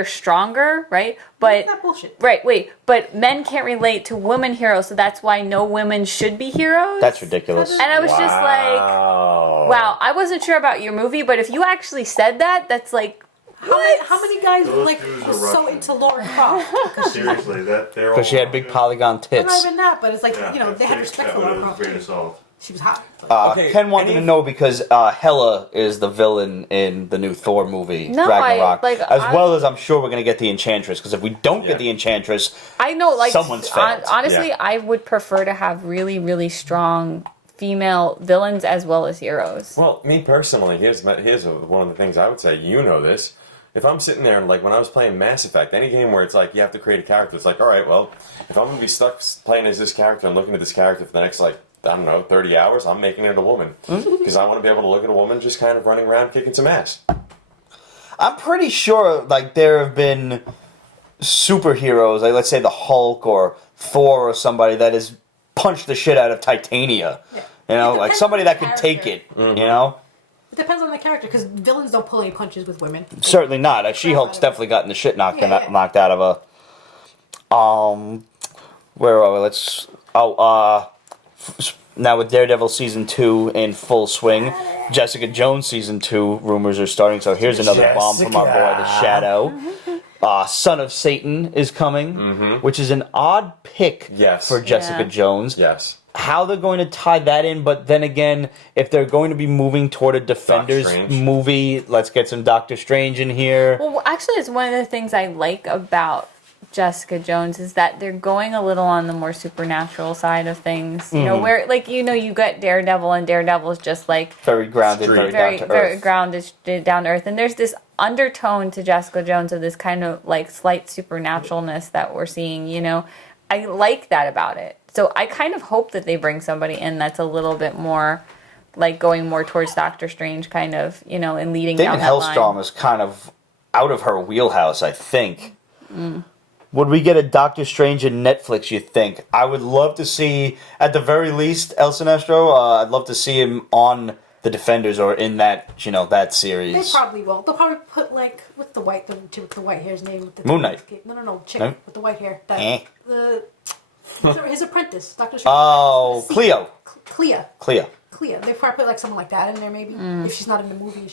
stronger, right? But That's bullshit. right, wait, but men can't relate to women heroes, so that's why no women should be heroes. That's ridiculous. And I was just like, wow, I wasn't sure about your movie, but if you actually said that, that's like How many guys Those like dudes were are so Russian. into Laura Croft? Seriously, that they're all. Because she had big polygon Not tits. even that, but it's like Yeah, they had respect for that Laura was Croft. great assault. She was hot. Okay, Ken wanted any- to know because Hela is the villain in the new Thor movie, No, Ragnarok. As I- well as I'm sure we're going to get the Enchantress, because if we don't Yeah. get the Enchantress, I know, like, someone's failed. honestly, Yeah. I would prefer to have really, really strong female villains as well as heroes. Well, me personally, here's one of the things I would say. You know this. If I'm sitting there, like when I was playing Mass Effect, any game where it's like you have to create a character, it's like, all right, well, if I'm going to be stuck playing as this character and looking at this character for the next, like, I don't know, 30 hours, I'm making it a woman. Because I want to be able to look at a woman just kind of running around kicking some ass. I'm pretty sure, like, there have been superheroes, like, let's say the Hulk or Thor or somebody that has punched the shit out of Titania. Yeah. You know, It like depends somebody on that the could take it, character. you know? It depends on the character because villains don't pull any punches with women. Certainly not. She-Hulk's definitely gotten the shit knocked Yeah. knocked out of her. Where are we? Now with Daredevil season 2 in full swing, Jessica Jones season 2 rumors are starting. So here's another bomb from our boy, the Shadow. Son of Satan is coming, which is an odd pick Yes. for Jessica Yeah. Jones. Yes. How they're going to tie that in, but then again, if they're going to be moving toward a Defenders Strange. movie, let's get some Doctor Strange in here. Well, actually, it's one of the things I like about Jessica Jones is that they're going a little on the more supernatural side of things. You know, where, like, you know, you get Daredevil, and Daredevil is just like Very grounded, Street. very down to very earth. grounded, down to earth. And there's this undertone to Jessica Jones of this kind of like slight supernaturalness that we're seeing. You know, I like that about it. So I kind of hope that they bring somebody in that's a little bit more like going more towards Doctor Strange, kind of, you know, and leading David down that line. Hellstrom is kind of out of her wheelhouse, I think. Would we get a Doctor Strange in Netflix, you think? I would love to see, at the very least, El Sinestro, I'd love to see him on the Defenders or in that, you know, that They series. probably won't. They'll probably put like with the white hair's name. With the Moon Knight. No, chick No? with the white hair. That, Eh. his apprentice, Dr. Strange. Oh, Cleo. Clea. They probably put like someone like that in there, maybe if she's not in the movie.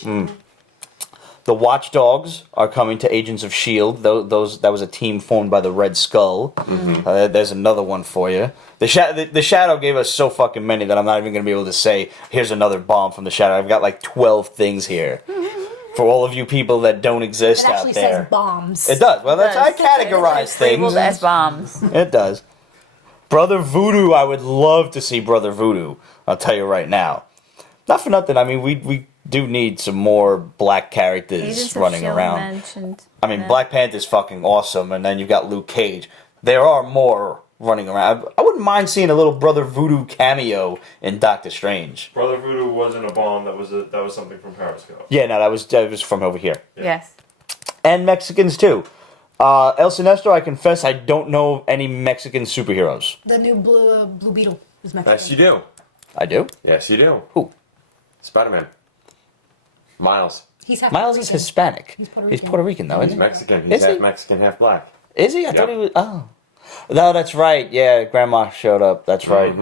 The Watchdogs are coming to Agents of S.H.I.E.L.D. That was a team formed by the Red Skull. There's another one for you. The Shadow gave us so fucking many that I'm not even going to be able to say, here's another bomb from the Shadow. I've got like 12 things here. For all of you people that don't exist It out actually there. says bombs. It does. Well, that's I It's categorize labeled things. as bombs. It does. Brother Voodoo, I would love to see Brother Voodoo. I'll tell you right now. Not for nothing. I mean, we do need some more black characters Agents of running S.H.I.E.L.D. around. mentioned. I mean, Yeah. Black Panther's fucking awesome, and then you've got Luke Cage. There are more running around. I wouldn't mind seeing a little Brother Voodoo cameo in Doctor Strange. Brother Voodoo wasn't a bomb. That was something from Periscope. Yeah, no, that was from over here. Yes. And Mexicans too. El Sinestro, I confess, I don't know any Mexican superheroes. The new Blue Beetle is Mexican. Yes, you do. I do. Yes, you do. Who? Spider-Man. Miles. He's half Miles is Puerto Rican. Hispanic. He's Puerto He's Rican. Puerto Rican though, He's isn't he? Mexican. Is He's half he? Mexican, half black. Is he? I Yep. thought he was. Oh, no, that's right. Yeah, Grandma showed up. That's right.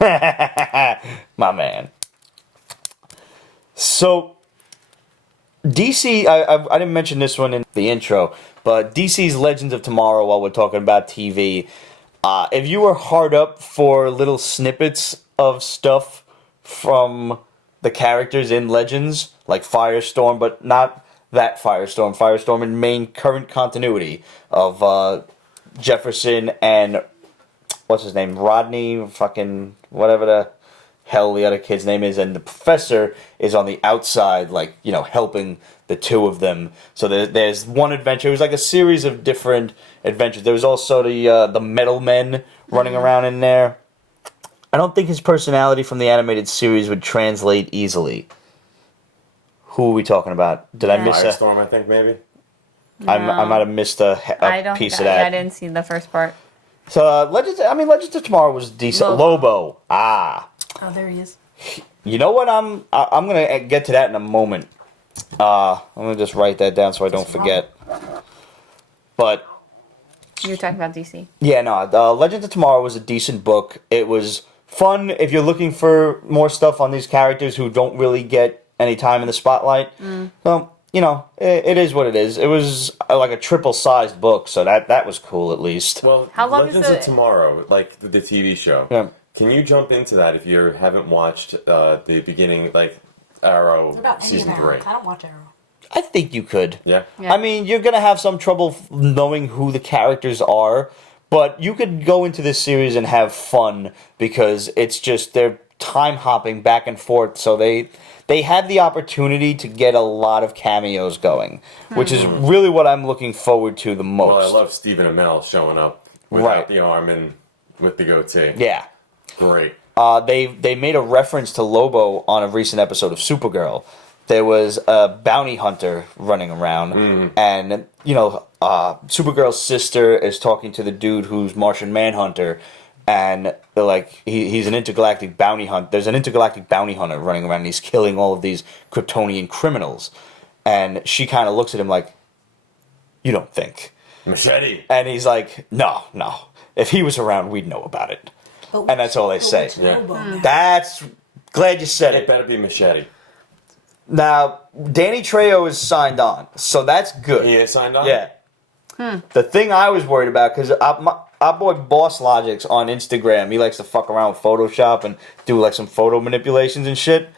Oh. My man. So, DC, I didn't mention this one in the intro, but DC's Legends of Tomorrow, while we're talking about TV, if you were hard up for little snippets of stuff from the characters in Legends, like Firestorm, but not that Firestorm in main current continuity of Jefferson and what's his name, Rodney, fucking whatever the hell the other kid's name is, and the professor is on the outside, like, you know, helping the two of them. So there's one adventure. It was like a series of different adventures. There was also the Metal Men running around in there. I don't think his personality from the animated series would translate easily. Who are we talking about? Did I miss a? Firestorm, I think, maybe. I might have missed a piece of that. I didn't see the first part. So Legends of Tomorrow was decent. Lobo. Ah. Oh, there he is. You know what? I'm gonna get to that in a moment. I'm gonna just write that down so I don't forget. But You were talking about DC. yeah, no. Legends of Tomorrow was a decent book. It was fun if you're looking for more stuff on these characters who don't really get any time in the spotlight. Well, you know, it is what it is. It was like a triple-sized book, so that was cool at least. Well, How long is Legends of it? Tomorrow, like the TV show. Yeah. Can you jump into that if you haven't watched the beginning, like Arrow What about any season of Arrow? 3? I don't watch Arrow. I think you could. Yeah. Yeah. I mean, you're gonna have some trouble knowing who the characters are, but you could go into this series and have fun because it's just they're time hopping back and forth, so they have the opportunity to get a lot of cameos going, which is really what I'm looking forward to the most. Well, I love Stephen Amell showing up without Right. the arm and with the goatee. Yeah. Great. They made a reference to Lobo on a recent episode of Supergirl. There was a bounty hunter running around, and Supergirl's sister is talking to the dude who's Martian Manhunter, and they're like, he's an intergalactic bounty hunter. There's an intergalactic bounty hunter running around, and he's killing all of these Kryptonian criminals, and she kind of looks at him like, "You don't think?" Machete. And he's like, "No. If he was around, we'd know about it." But And that's all they say. which Yeah. Lobo now? That's glad you said It it. better be Machete. Now, Danny Trejo is signed on, so that's good. He is signed on? Yeah. The thing I was worried about, because our boy Boss Logic's on Instagram, he likes to fuck around with Photoshop and do like some photo manipulations and shit.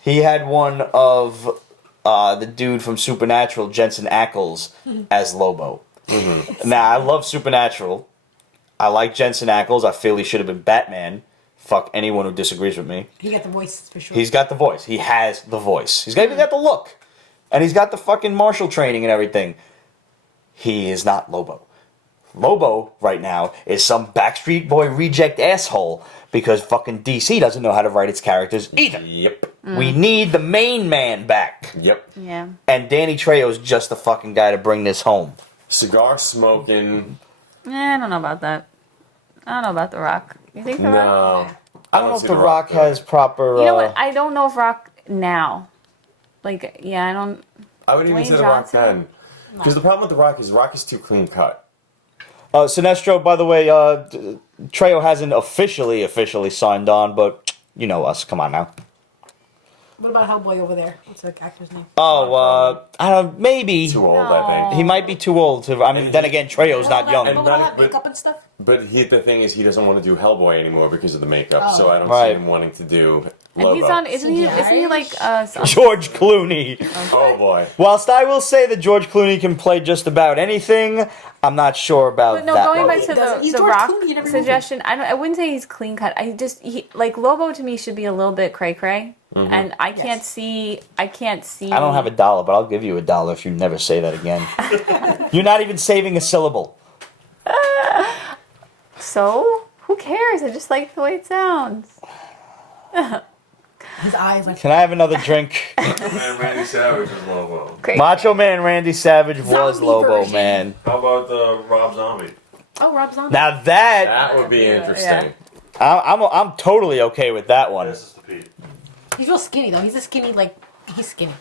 He had one of the dude from Supernatural, Jensen Ackles, as Lobo. Now, I love Supernatural. I like Jensen Ackles. I feel he should have been Batman. Fuck anyone who disagrees with me. He got the voice for sure. He's got the voice. He has the voice. He's even got the look. And he's got the fucking martial training and everything. He is not Lobo. Lobo, right now, is some Backstreet Boy reject asshole because fucking DC doesn't know how to write its characters either. Yep. We need the main man back. Yep. Yeah. And Danny Trejo's just the fucking guy to bring this home. Cigar smoking. I don't know about that. I don't know about The Rock. You think The Rock? No. I don't know if see The Rock has proper... You know what? I don't know if Rock now. Like, yeah, I don't. I would even Dwayne say The Rock Johnson? then. Because the problem with The Rock is too clean cut. Sinestro, by the way, Trejo hasn't officially signed on, but you know us. Come on now. What about Hellboy over there? What's the actor's name? Oh, I don't. Maybe Too old, I think. he might be too old to. I mean, then again, Trejo's not young. But with all that but- makeup and stuff? But the thing is, he doesn't want to do Hellboy anymore because of the makeup. So I don't Right. see him wanting to do And Lobo. he's on. Isn't he like George Clooney. Oh boy. Whilst I will say that George Clooney can play just about anything, I'm not sure about But no, that. going one. back to doesn't. He's the George Rock Clooney in every suggestion, I wouldn't say he's clean cut. Like Lobo to me should be a little bit cray cray, and I can't see. I don't have $1, but I'll give you $1 if you never say that again. You're not even saving a syllable. So who cares? I just like the way it sounds. His eyes like... Can I have another drink? And Randy Savage is Lobo. Cray. Macho Man Randy Savage was Zombie Lobo, version. man. How about Rob Zombie? Oh, Rob Zombie. Now that That would be interesting. I'm totally okay with that one. This is the Pete. He's real skinny, though. He's a skinny, he's skinny.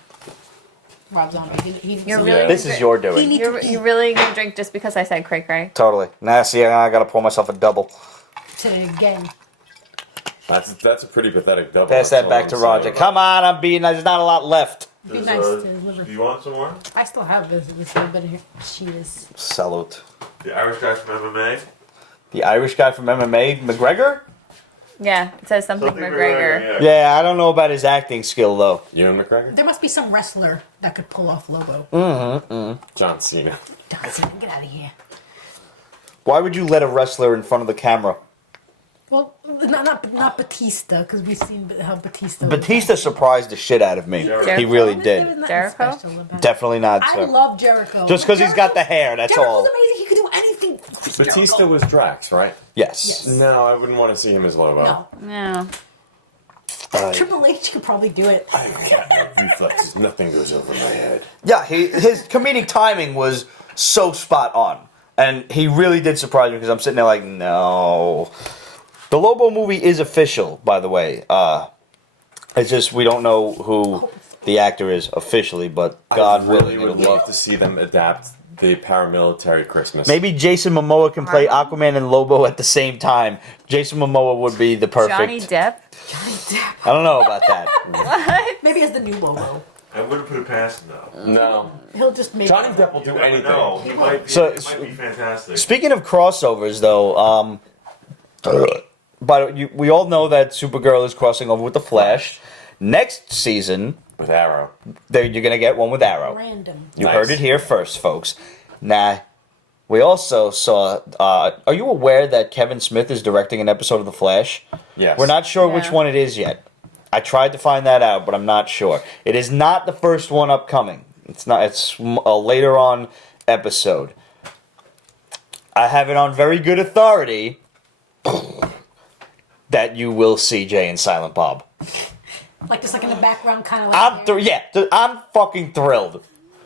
Rob Zombie. You're Yeah. really. This is your doing. He- You're really gonna drink just because I said cray cray. Totally. Now, see, I gotta pour myself a double. Say it again. That's a pretty pathetic double. Pass that's that back all to I'm Roger. saying. Come on, I'm being. There's not a lot left. Be Does, nice to his liver. do you want some more? I still have this little bit in here. Cheers. Salute. The Irish guy from MMA? The Irish guy from MMA, McGregor? Yeah, it says something McGregor. Yeah, I don't know about his acting skill though. Ewan McGregor? There must be some wrestler that could pull off Lobo. John Cena. Dawson, get out of here. Why would you let a wrestler in front of the camera? Well, not Batista, because we've seen how Batista. Batista surprised the shit out of me. Jericho. He really There was did. nothing Jericho? special about it. Definitely not. I So. love Jericho. Just because he's got the hair, that's Jericho's all. amazing. He could do anything. Batista was Drax, right? Yes. No, I wouldn't want to see him as Lobo. No. Yeah. Triple H could probably do it. I've got no reflexes. Nothing goes over my head. Yeah, his comedic timing was so spot on. And he really did surprise me because I'm sitting there like, no. The Lobo movie is official, by the way. It's just we don't know who the actor is officially, but God I really willing, would it'll love to see them adapt the paramilitary Christmas. Maybe Jason Momoa can play Aquaman and Lobo at the same time. Jason Momoa would be the perfect. Johnny Depp. Johnny Depp. I don't know about that. Maybe as the new Lobo. I wouldn't put it past him though. No. He'll just make Johnny Depp will do Never anything. know. He might be, So- it might be fantastic. Speaking of crossovers, though, we all know that Supergirl is crossing over with the Flash. Next season, With Arrow. you're gonna get one with Arrow. Random. You Nice. heard it here first, folks. Nah. We also saw. Are you aware that Kevin Smith is directing an episode of The Flash? Yes. We're not sure which Yeah. one it is yet. I tried to find that out, but I'm not sure. It is not the first one upcoming. It's not. It's a later on episode. I have it on very good authority that you will see Jay and Silent Bob. Like just like in the background, kind of like. I'm fucking thrilled.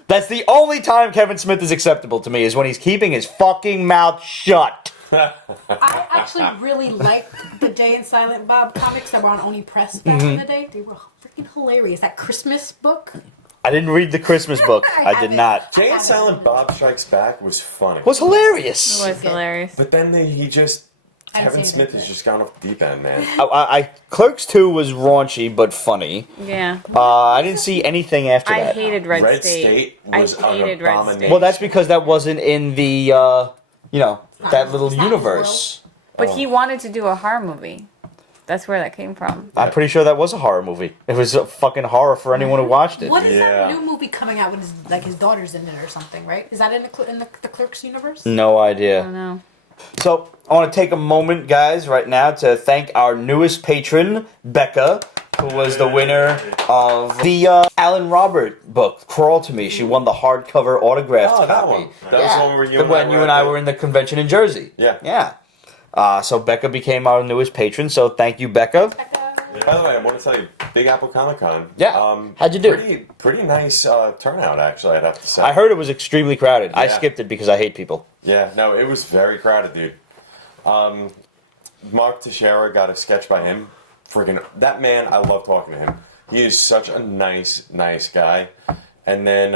That's the only time Kevin Smith is acceptable to me is when he's keeping his fucking mouth shut. I actually really liked the Jay and Silent Bob comics that were on Oni Press back in the day. They were freaking hilarious. That Christmas book. I didn't read the Christmas book. I did haven't. not. Jay and Silent Bob Strikes Back was funny. It was hilarious. It was hilarious. But then he just... I haven't Kevin seen Smith it has yet. just gone off the deep end, man. Clerks 2 was raunchy but funny. Yeah. I didn't see anything after I that. hated Red, Red State. State was I hated an Red abomination. State. Well, that's because that wasn't in the, that little It's not universe. But he wanted to do a horror movie. That's where that came from. I'm pretty sure that was a horror movie. It was a fucking horror for anyone who watched it. What is Yeah. that new movie coming out with his daughter's in it or something, right? Is that in the Clerks universe? No I idea. don't know. So, I want to take a moment, guys, right now to thank our newest patron, Becca, who was the winner of the Alan Robert book, Crawl to Me. She won the hardcover autographed Oh, that copy. one. That was the one where you and I when were you at and I the- were in the convention in Jersey. Yeah. Yeah. So Becca became our newest patron, so thank you, Becca. By the way, I want to tell you, Big Apple Comic Con. Yeah. How'd you do? Pretty nice turnout, actually, I'd have to say. I heard it was extremely crowded. I Yeah. skipped it because I hate people. Yeah, no, it was very crowded, dude. Mark Teixeira got a sketch by him. Freaking, that man, I love talking to him. He is such a nice guy. And then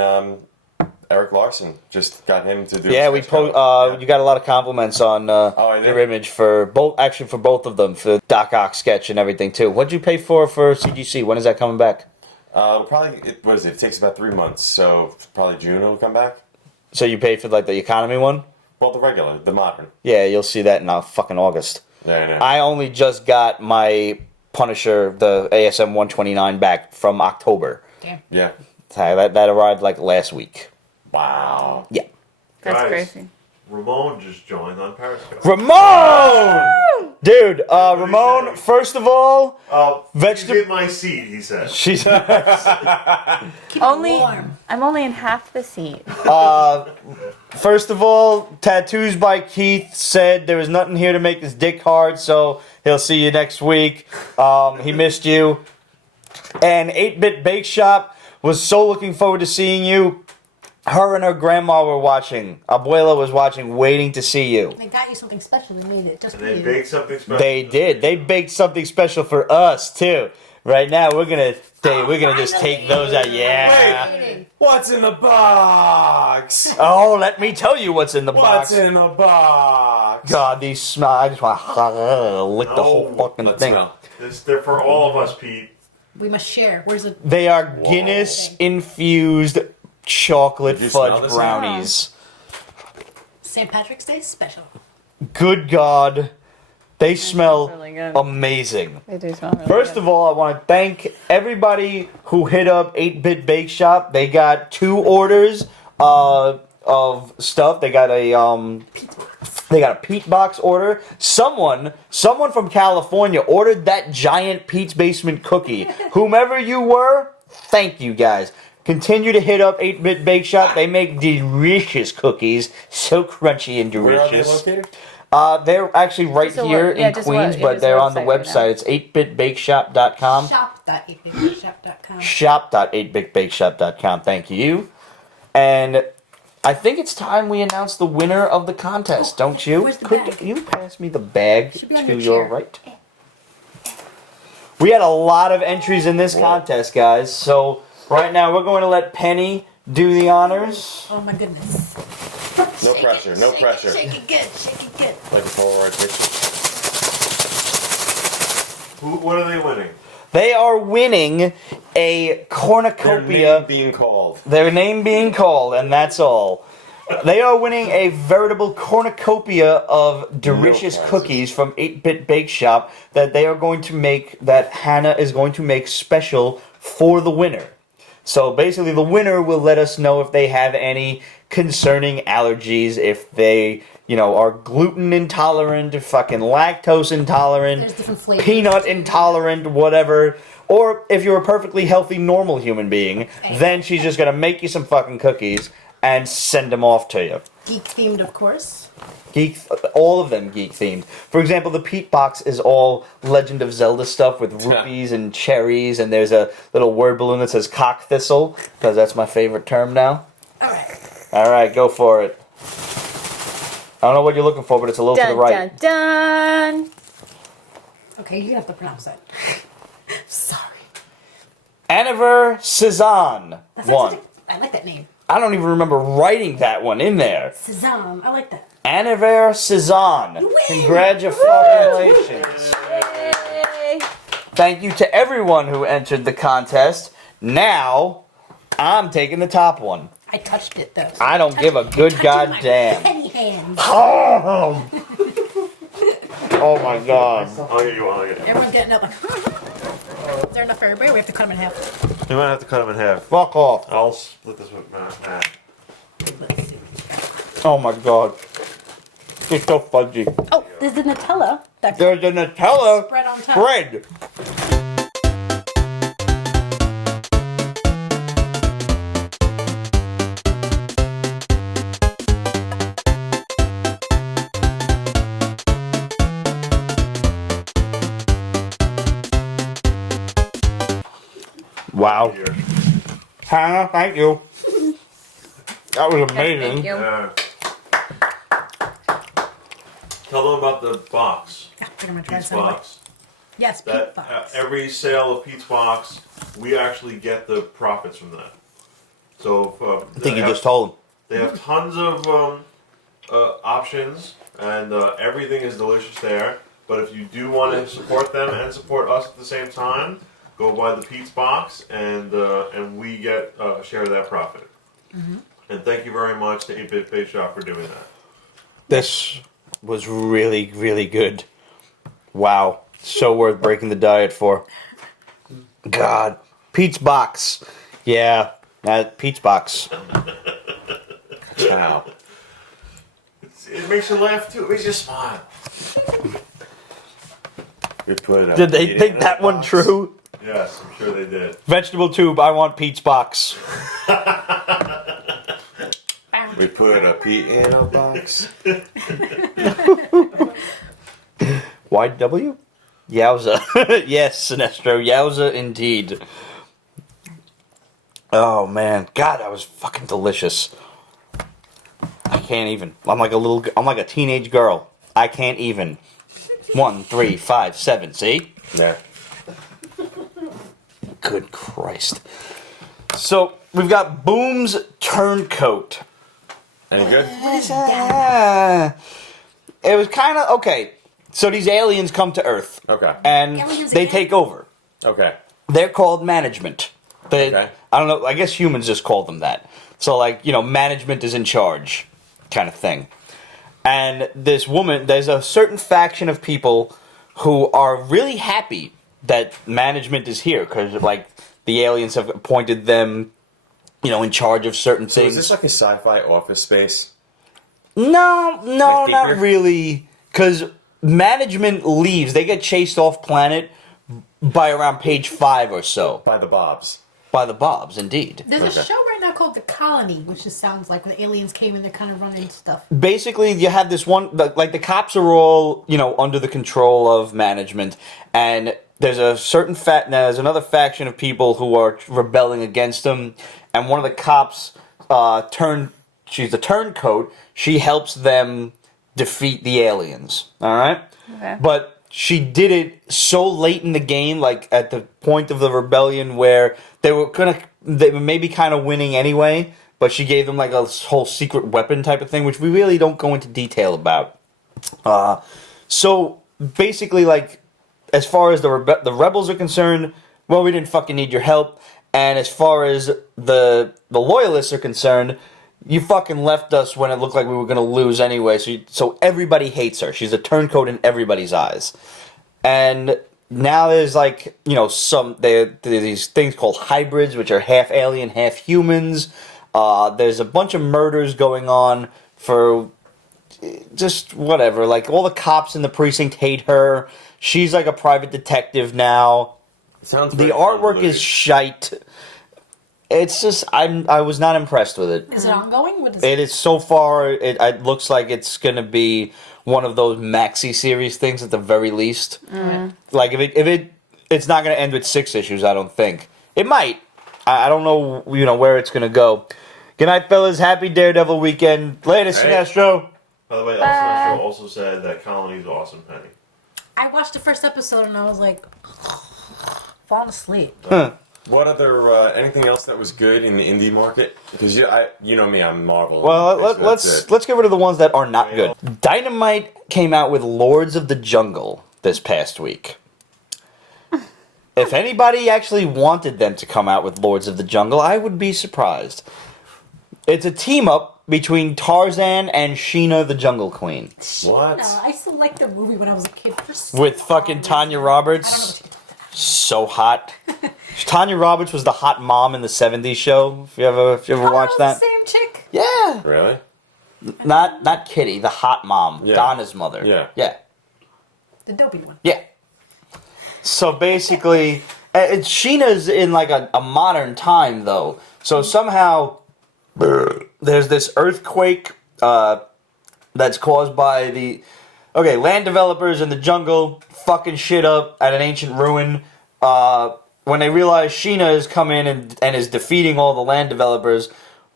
Eric Larson just got him to do. Yeah, a we sketch comic. you got a lot of compliments on I did? your image for both of them, for Doc Ock sketch and everything too. What'd you pay for CGC? When is that coming back? It'll probably, what is it? It takes about 3 months, so probably June it'll come back. So you paid for like the economy one? Well, the regular, the modern. Yeah, you'll see that in fucking August. Yeah, I know. I only just got my Punisher, the ASM 129 back from October. Damn. Yeah. That arrived like last week. Wow. Yeah. That's Guys. crazy. Ramon just joined on Periscope. Ramon! Dude, Ramon, first of all, Vegetable. You get my seat, he said. she's... Keep it warm. I'm only in half the seat. First of all, Tattoos by Keith said there was nothing here to make his dick hard, so he'll see you next week. He missed you. And 8-Bit Bake Shop was so looking forward to seeing you. Her and her grandma were watching. Abuela was watching, waiting to see you. They got you something special. They made it just And for they you. baked something special. They did. They baked something special for us, too. Right now, we're gonna just take those out. Yeah. Waiting. What's in the box? Oh, let me tell you what's in the What's box. in the box? God, these smell. I just want to lick the whole No, fucking Let's thing. smell. They're for all of us, Pete. We must share. Where's the? They are Guinness infused chocolate Did you smell fudge this? brownies. St. Patrick's Day special. Good God, they smell really good. amazing. They do smell really First good. of all, I want to thank everybody who hit up 8-Bit Bake Shop. They got 2 orders of stuff. They got a Pete box order. Someone from California ordered that giant Pete's Basement cookie. Whomever you were, thank you guys. Continue to hit up 8-Bit Bake Shop. They make delicious cookies, so crunchy and Where are they delicious. located? They're actually right Just a here web- yeah, in just Queens, web- yeah, but just they're a on the website right website. It's 8bitbakeshop.com. Shop.8bitbakeshop.com. Shop.8bitbakeshop.com. Thank you. And I think it's time we announce the winner of the contest, don't you? Where's the Could bag? you pass me the bag Should be on to your your chair. right? We had a lot of entries in this contest, guys. So right now we're going to let Penny do the honors. Oh my goodness. No Shake pressure, it, no shake pressure. It, shake it good. Shake it good. Like a Polaroid picture. What are they winning? They are winning a Their cornucopia. name being called. Their name being called, and that's all. They are winning a veritable cornucopia of delicious No cookies from 8-Bit Bake Shop that they are going to make, that Hannah is going to make special for the winner. So basically, the winner will let us know if they have any concerning allergies, if they, are gluten intolerant, fucking lactose intolerant, There's different flavors. peanut intolerant, whatever. Or if you're a perfectly healthy, normal human being, then she's just gonna make you some fucking cookies and send them off to you. Geek themed, of course. All of them geek themed. For example, the Pete box is all Legend of Zelda stuff with rupees and cherries, and there's a little word balloon that says cock thistle, because that's my favorite term now. Alright, go for it. I don't know what you're looking for, but it's a little to the right. Dun, dun. Okay, you have to pronounce it. Sorry. Aniver Cezanne won. I like that name. I don't even remember writing that one in there. Cezanne. I like that. Aniver Cezanne. win! Congratulations. Yay. Thank you to everyone who entered the contest. Now, I'm taking the top one. I touched it though. I don't give a good goddamn. Penny hands. Oh my god. I'll get you one. I'll get you one. Everyone's getting up like. Is there enough for everybody? We have to cut them in half. You might have to cut them in half. Fuck off. I'll split this with Matt. Let's see. Oh my god. It's so fudgy. Oh, there's the Nutella. That's There's a Nutella spread on top. spread. Wow. Here. Hannah, thank you. That was amazing. Thank you. Tell them about the box. Yeah, I'm gonna try Pete's some. box. Yes, Pete That box. every sale of Pete's box, we actually get the profits from that. So I think you just told him. They have tons of options, and everything is delicious there. But if you do want to support them and support us at the same time, go buy the Pete's box, and we get a share of that profit. Mm-hmm. And thank you very much to 8-Bit Bake Shop for doing that. This was really, really good. Wow. So worth breaking the diet for. God. Pete's box. Yeah. That Pete's box. Wow. It makes you laugh too. It makes you smile. We put Did they think that one true? Yes, I'm sure they did. Vegetable tube, I want Pete's box. We put a Pete in a box. YW? Yowza. Yes, Sinestro. Yowza indeed. Oh man. God, that was fucking delicious. I can't even. I'm like a teenage girl. I can't even. 1, 3, 5, 7, see? Yeah. Good Christ. So, we've got Boom's Turncoat. Any good? It was kind of okay. So these aliens come to Earth, Okay. and Aliens they again? take over. Okay. They're called management. Okay. I don't know. I guess humans just call them that. So management is in charge, kind of thing. And this woman, there's a certain faction of people who are really happy that management is here because the aliens have appointed them, in charge of certain So things. is this like a sci-fi office space? No, Like not Deeper? really. Because management leaves. They get chased off planet by around page 5 or so. By the Bobs. By the Bobs, indeed. There's Okay. a show right now called The Colony, which just sounds like when the aliens came in, they're kind of running stuff. Basically, you have this one, the cops are all, under the control of management. And there's a certain there's another faction of people who are rebelling against them. And one of the cops, she's a turncoat. She helps them defeat the aliens. All right? Okay. But she did it so late in the game, at the point of the rebellion where they were maybe kind of winning anyway, but she gave them a whole secret weapon type of thing, which we really don't go into detail about. So basically, as far as the rebels are concerned, well, we didn't fucking need your help. And as far as the loyalists are concerned, you fucking left us when it looked like we were going to lose anyway. So everybody hates her. She's a turncoat in everybody's eyes. And now there's like, you know, there's these things called hybrids, which are half alien, half humans. There's a bunch of murders going on for just whatever. Like, all the cops in the precinct hate her. She's like a private detective now. Sounds The very artwork convoluted. is shite. It's just, I was not impressed with it. Is it ongoing? What is It is so far. It looks like it's gonna be one of those maxi series things at the very least. Like it's not gonna end with 6 issues. I don't think it might. I don't know. You know where it's gonna go. Good night, fellas. Happy Daredevil weekend. Later, Hey. Sinestro. By the way, Sinestro also said that Colony's awesome, Penny. I watched the first episode and I was like, falling asleep. What other anything else that was good in the indie market? Because you know me, I'm Marvel. Well, Basically, that's it. let's get rid of the ones that are not good. Dynamite came out with Lords of the Jungle this past week. If anybody actually wanted them to come out with Lords of the Jungle, I would be surprised. It's a team up between Tarzan and Sheena the Jungle Queen What? No, I still liked the movie when I was a kid. with fucking Tanya Roberts. So hot. Tanya Roberts was the hot mom in the '70s show. If you ever watched that, The same chick. yeah. Really? Not Kitty, the hot mom, Yeah. Donna's mother. Yeah. The dopey one. Yeah. So basically, Sheena's in like a modern time though. So somehow there's this earthquake that's caused by the land developers in the jungle fucking shit up at an ancient ruin. When they realize Sheena has come in and is defeating all the land developers,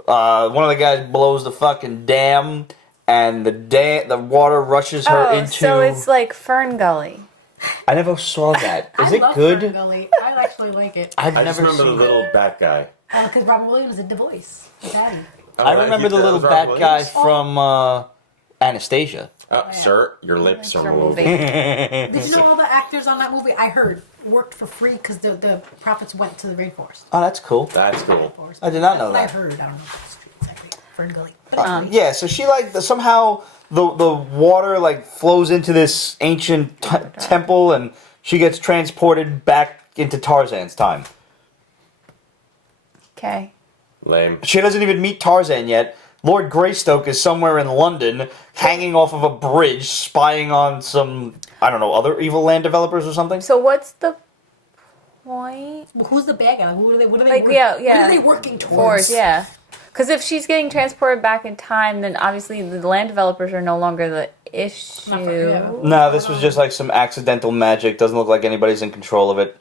one of the guys blows the fucking dam, and the water rushes her into. So it's like Fern Gully. I never saw that. Is I it love good? Fern Gully. I actually like it. I've I just never remember the seen little bat guy. Because Robert Williams did the voice. The daddy. Oh, I remember the that little was Robert bat guy Williams? from Anastasia. Oh, sir, your lips are They're moving. Did you know all the actors on that movie? I heard worked for free because the profits went to the rainforest. Oh, that's cool. That's cool. I did not know That's that. what I heard. I don't know if it's true exactly. Fern Gully. But anyway, Yeah, so she somehow the water like flows into this ancient temple, and she gets transported back into Tarzan's time. Okay. Lame. She doesn't even meet Tarzan yet. Lord Greystoke is somewhere in London, hanging off of a bridge, spying on some, I don't know, other evil land developers or something. So what's the point? who's the bad guy? What are they Like, working, yeah. What are they working Towards, towards? yeah. Because if she's getting transported back in time, then obviously the land developers are no longer the issue. Yeah. No, this was just like some accidental magic. Doesn't look like anybody's in control of it.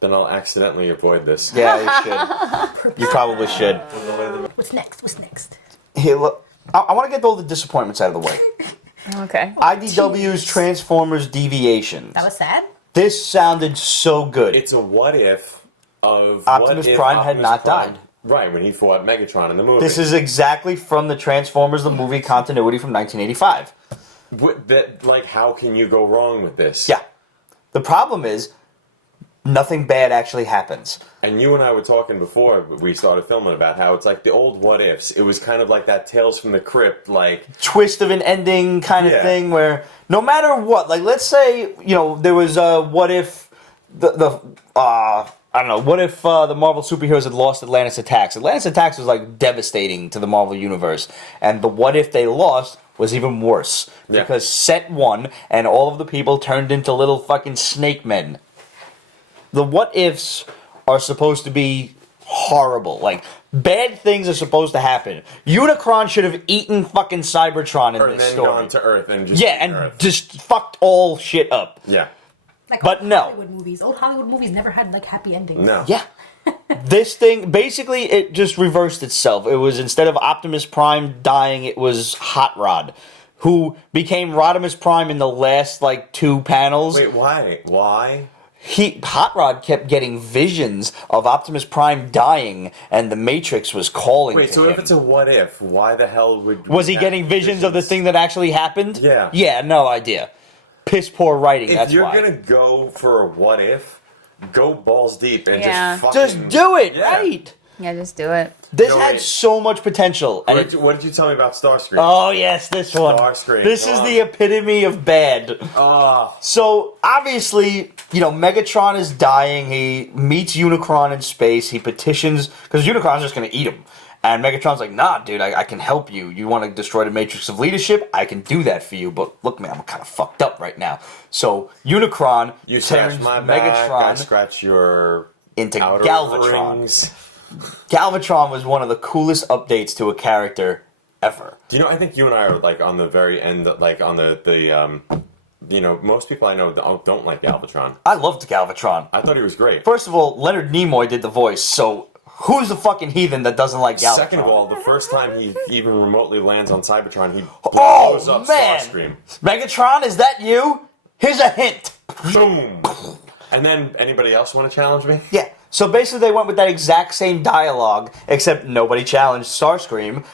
Then I'll accidentally avoid this. Yeah, you should. You probably should. What's next? What's next? Here, look. I want to get all the disappointments out of the way. Okay. IDW's Transformers Deviations. That was sad. This sounded so good. It's a what if of Optimus what if Prime had Optimus not Prime- died. Right, when he fought Megatron in the movie. This is exactly from the Transformers the movie continuity from 1985. How can you go wrong with this? Yeah. The problem is, nothing bad actually happens. And you and I were talking before we started filming about how it's like the old what ifs. It was kind of like that Tales from the Crypt, like Twist of an ending kind of Yeah. thing where no matter what, like let's say, there was a what if what if the Marvel superheroes had lost Atlantis Attacks? Atlantis Attacks was like devastating to the Marvel universe, and the what if they lost was even worse Yeah. because Set won and all of the people turned into little fucking snake men. The what ifs are supposed to be horrible. Like, bad things are supposed to happen. Unicron should have eaten fucking Cybertron in and this then story. gone to Earth and just Yeah, eaten and Earth. just fucked all shit up. Yeah. Like But old no. Hollywood movies. Old Hollywood movies never had like happy endings. No. Yeah. This thing, basically, it just reversed itself. It was, instead of Optimus Prime dying, it was Hot Rod, who became Rodimus Prime in the last, 2 panels. Wait, why? Why? Hot Rod kept getting visions of Optimus Prime dying, and the Matrix was calling Wait, to so him. if it's a what if, why the hell would... Was we he have getting visions of the thing that actually happened? Yeah. Yeah, no idea. Piss poor writing, If that's you're why. gonna go for a what if, go balls deep and Yeah. just fucking... Just do it, Yeah. right? Yeah, just do it. This No, had wait. so much potential. And What did you tell me about Starscream? oh, yes, this one. Starscream, This come is on. the epitome of bad. So, obviously, Megatron is dying. He meets Unicron in space. He petitions, because Unicron's just going to eat him. And Megatron's like, nah, dude, I can help you. You want to destroy the Matrix of Leadership? I can do that for you. But look, man, I'm kind of fucked up right now. So, Unicron You turns scratch my back, I Megatron scratch your into outer Galvatron. rings. Galvatron was one of the coolest updates to a character ever. Do you know, I think you and I are like on the very end, like on the most people I know don't like Galvatron. I loved Galvatron. I thought he was great. First of all, Leonard Nimoy did the voice, so who's the fucking heathen that doesn't like Galvatron? Second of all, the first time he even remotely lands on Cybertron, he oh, blows up man. Starscream. Megatron, is that you? Here's a hint. Boom! And then, anybody else want to challenge me? Yeah, so basically they went with that exact same dialogue, except nobody challenged Starscream.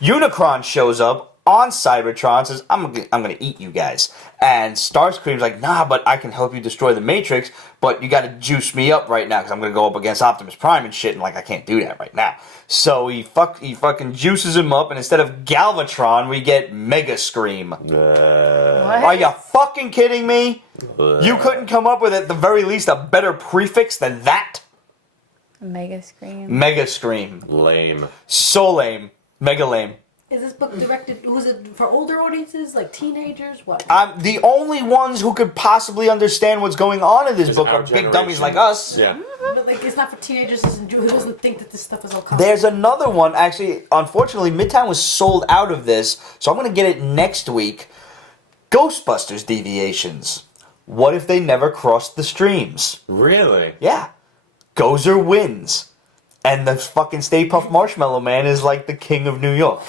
Unicron shows up on Cybertron, says, I'm gonna eat you guys. And Starscream's like, nah, but I can help you destroy the Matrix, but you gotta juice me up right now, because I'm gonna go up against Optimus Prime and shit, and I can't do that right now. So he fucking juices him up, and instead of Galvatron, we get Mega Scream. What? Are you fucking kidding me? You couldn't come up with, at the very least, a better prefix than that? Mega Scream. Mega Scream. Lame. So lame. Mega lame. Is this book directed? Was it for older audiences, like teenagers? What? The only ones who could possibly understand what's going on in this Is book our are big dummies generation. like us. Yeah. But like, it's not for teenagers who doesn't think that this stuff is all. There's another one, actually, unfortunately, Midtown was sold out of this, so I'm going to get it next week. Ghostbusters Deviations. What if they never crossed the streams? Really? Yeah. Gozer wins. And the fucking Stay Puft Marshmallow Man is like the king of New York.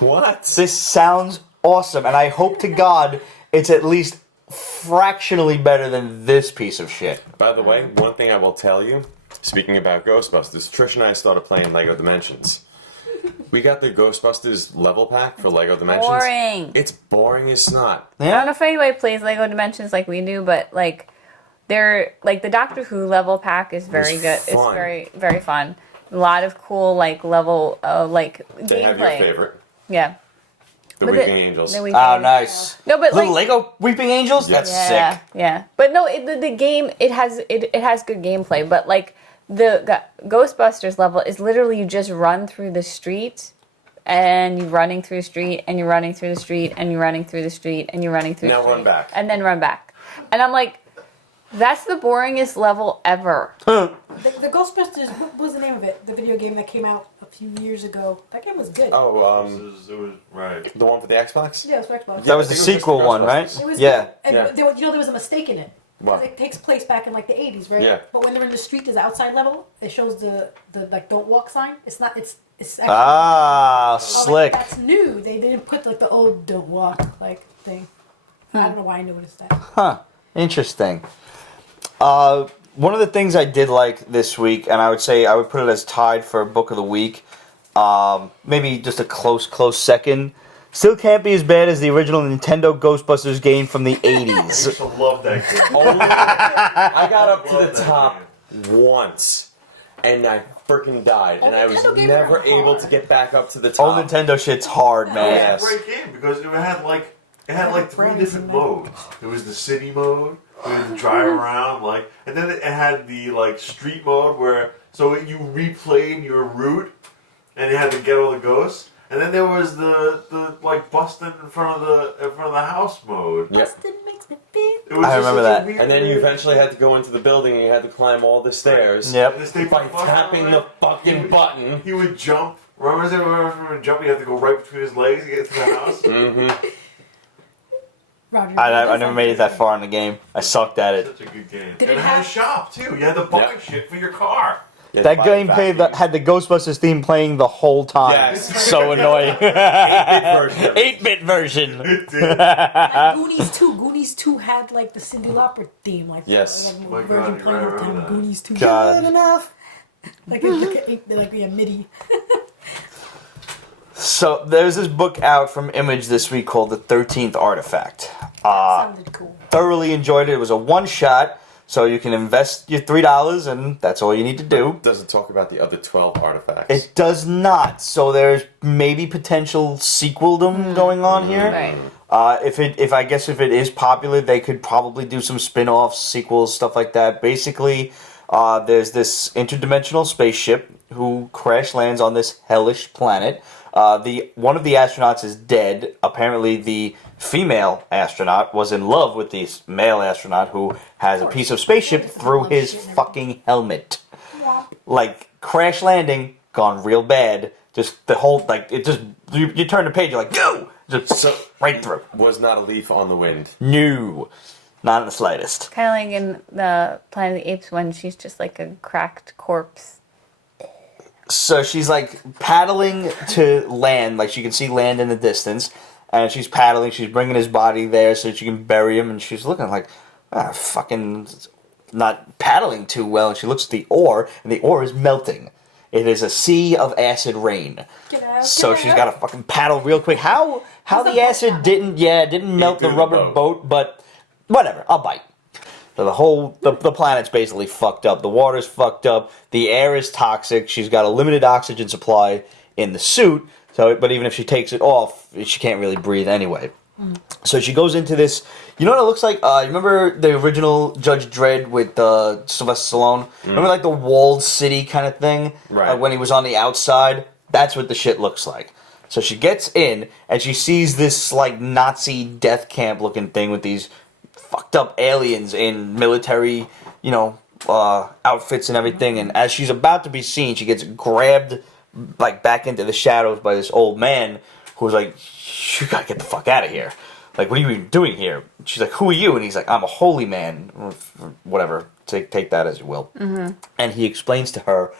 What? This sounds awesome, and I hope to God it's at least fractionally better than this piece of shit. By the way, one thing I will tell you, speaking about Ghostbusters, Trish and I started playing Lego Dimensions. We got the Ghostbusters level pack for Lego Dimensions. Boring. It's boring as snot. I don't know if anybody plays Lego Dimensions like we do, but like they're like the Doctor Who level pack is very It's good. fun. It's very very fun. A lot of cool like level like They have your gameplay. favorite, Yeah. the But Weeping Angels. the Oh, Weeping- nice. No, but Little like Lego Weeping Angels? Yeah. That's yeah, sick. yeah. But no, the game it has good gameplay, but like the Ghostbusters level is literally you just run through the street. And you're running through the street, and you're running through the street, and you're running through the street, and you're running through the Now street. run back. And then run back. And I'm like, that's the boringest level ever. The Ghostbusters. What was the name of it? The video game that came out a few years ago. That game was good. Oh, It was right. the one for the Xbox? Yeah, it was for Xbox. That was the I think it was just sequel the one, right? Ghostbusters. It was Yeah. good. And Yeah. there was a mistake in it. What? It takes place back in like the 80s, right? Yeah. But when they're in the street, there's the outside level. It shows the like don't walk sign. It's not. It's actually, Ah, I was slick. like, that's new. They didn't put like the old don't walk like thing. I don't know why I noticed that. Huh. Interesting. One of the things I did like this week, and I would say I would put it as tied for Book of the Week, maybe just a close second. Still can't be as bad as the original Nintendo Ghostbusters game from the I 80s. used to love that game. I got up to Love the that top game. once, and I freaking died, and I was Nintendo games never are able hard. to get back up to the Oh, top. Nintendo shit's hard, man. Yeah. It's a great game because it had like three brownies different in there. modes. It was the city mode, we had to drive around, like, and then it had the like street mode where you replayed your route and you had to get all the ghosts. And then there was the like busting in front of the house mode. Yep. Bustin' makes me feel. It was I just remember such a that. weird And then you thing. eventually had to go into the building and you had to climb all the stairs. Yep. And the state By bus tapping on the it, fucking button. he would jump. Remember he would jump? You have to go right between his legs to get to the house. Mm-hmm. Roger. I never made it that far in the game. I sucked at it. Such a good game. Did and it it had a have- shop too. You had to buy Yep. shit for your car. That game had the Ghostbusters theme playing the whole time. Yes. So annoying. 8-bit 8-bit version. It did. Like Goonies 2. Goonies 2 had like the Cyndi Lauper theme. Like, Yes. Like, My Virgin God, playing I all the remember time. that. Goonies 2. God. Good enough. Like a MIDI. So there's this book out from Image this week called The 13th Artifact. Sounded cool. Thoroughly enjoyed it. It was a one-shot. So you can invest your $3, and that's all you need to do. Doesn't talk about the other 12 artifacts. It does not. So there's maybe potential sequeldom going on here. Right. If I guess if it is popular, they could probably do some spin-offs, sequels, stuff like that. Basically, there's this interdimensional spaceship who crash lands on this hellish planet. One of the astronauts is dead. Apparently, the female astronaut was in love with the male astronaut who has a piece of spaceship through his fucking helmet. Like, crash landing, gone real bad. Just the whole, like, it just, you turn the page, you're like, go! Just right through. Was not a leaf on the wind. No. Not in the slightest. Kind of like in the Planet of the Apes when she's just like a cracked corpse. So she's like paddling to land, like she can see land in the distance, and she's paddling, she's bringing his body there so she can bury him, and she's looking like, fucking not paddling too well, and she looks at the oar, and the oar is melting. It is a sea of acid rain. So she's got to fucking paddle real quick. How the acid didn't melt the rubber boat, but whatever, I'll bite. So the planet's basically fucked up. The water's fucked up. The air is toxic. She's got a limited oxygen supply in the suit. But even if she takes it off, she can't really breathe anyway. So she goes into this. You know what it looks like? You remember the original Judge Dredd with Sylvester Stallone? Remember like the walled city kind of thing? Right. When he was on the outside? That's what the shit looks like. So she gets in and she sees this like Nazi death camp looking thing with these fucked up aliens in military, outfits and everything. And as she's about to be seen, she gets grabbed like back into the shadows by this old man who's like, "You gotta get the fuck out of here. Like, what are you even doing here?" She's like, "Who are you?" And he's like, "I'm a holy man," or whatever. Take that as you will. Mm-hmm. And he explains to her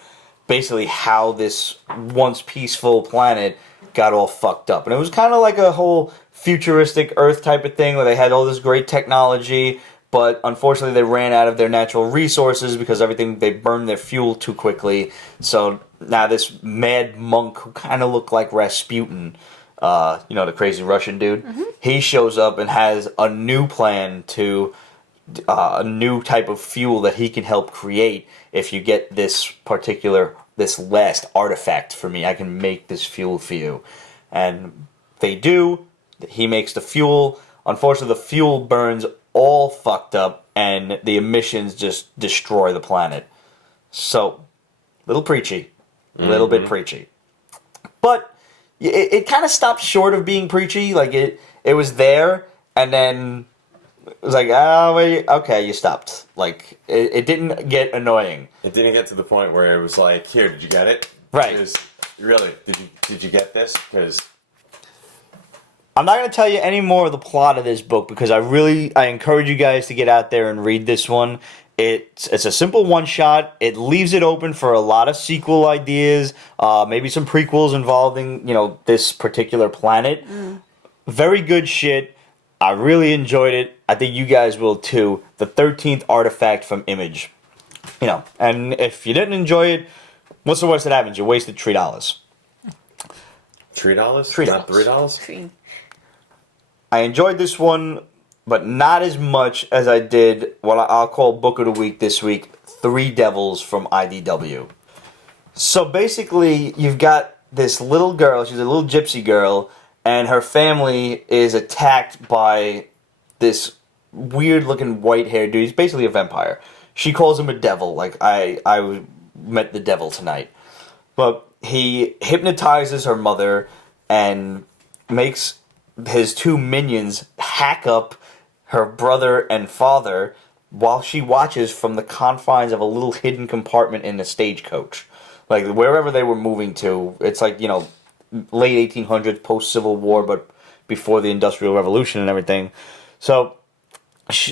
basically how this once peaceful planet got all fucked up. And it was kind of like a whole futuristic Earth type of thing where they had all this great technology, but unfortunately they ran out of their natural resources because they burned their fuel too quickly. So now this mad monk who kind of looked like Rasputin, the crazy Russian dude, he shows up and has a new plan to a new type of fuel that he can help create. If you get this last artifact for me, I can make this fuel for you. And they do. He makes the fuel. Unfortunately, the fuel burns all fucked up, and the emissions just destroy the planet. So, little preachy. A little bit preachy. But it kind of stopped short of being preachy. Like, it was there, and then it was like, oh, wait, okay, you stopped. Like, it didn't get annoying. It didn't get to the point where it was like, here, did you get it? Right. Really, did you get this? Because I'm not going to tell you any more of the plot of this book because I encourage you guys to get out there and read this one. It's a simple one-shot. It leaves it open for a lot of sequel ideas, maybe some prequels involving, this particular planet. Very good shit. I really enjoyed it. I think you guys will too. The 13th Artifact from Image. And if you didn't enjoy it, what's the worst that happens? You wasted $3. $3? $3. Not $3? Tree. I enjoyed this one, but not as much as I did what I'll call Book of the Week this week, Three Devils from IDW. So basically, you've got this little girl, she's a little gypsy girl, and her family is attacked by this weird-looking white-haired dude. He's basically a vampire. She calls him a devil, like I met the devil tonight. But he hypnotizes her mother and makes his two minions hack up her brother and father while she watches from the confines of a little hidden compartment in the stagecoach. Like, wherever they were moving to, it's like, late 1800s, post-Civil War, but before the Industrial Revolution and everything. So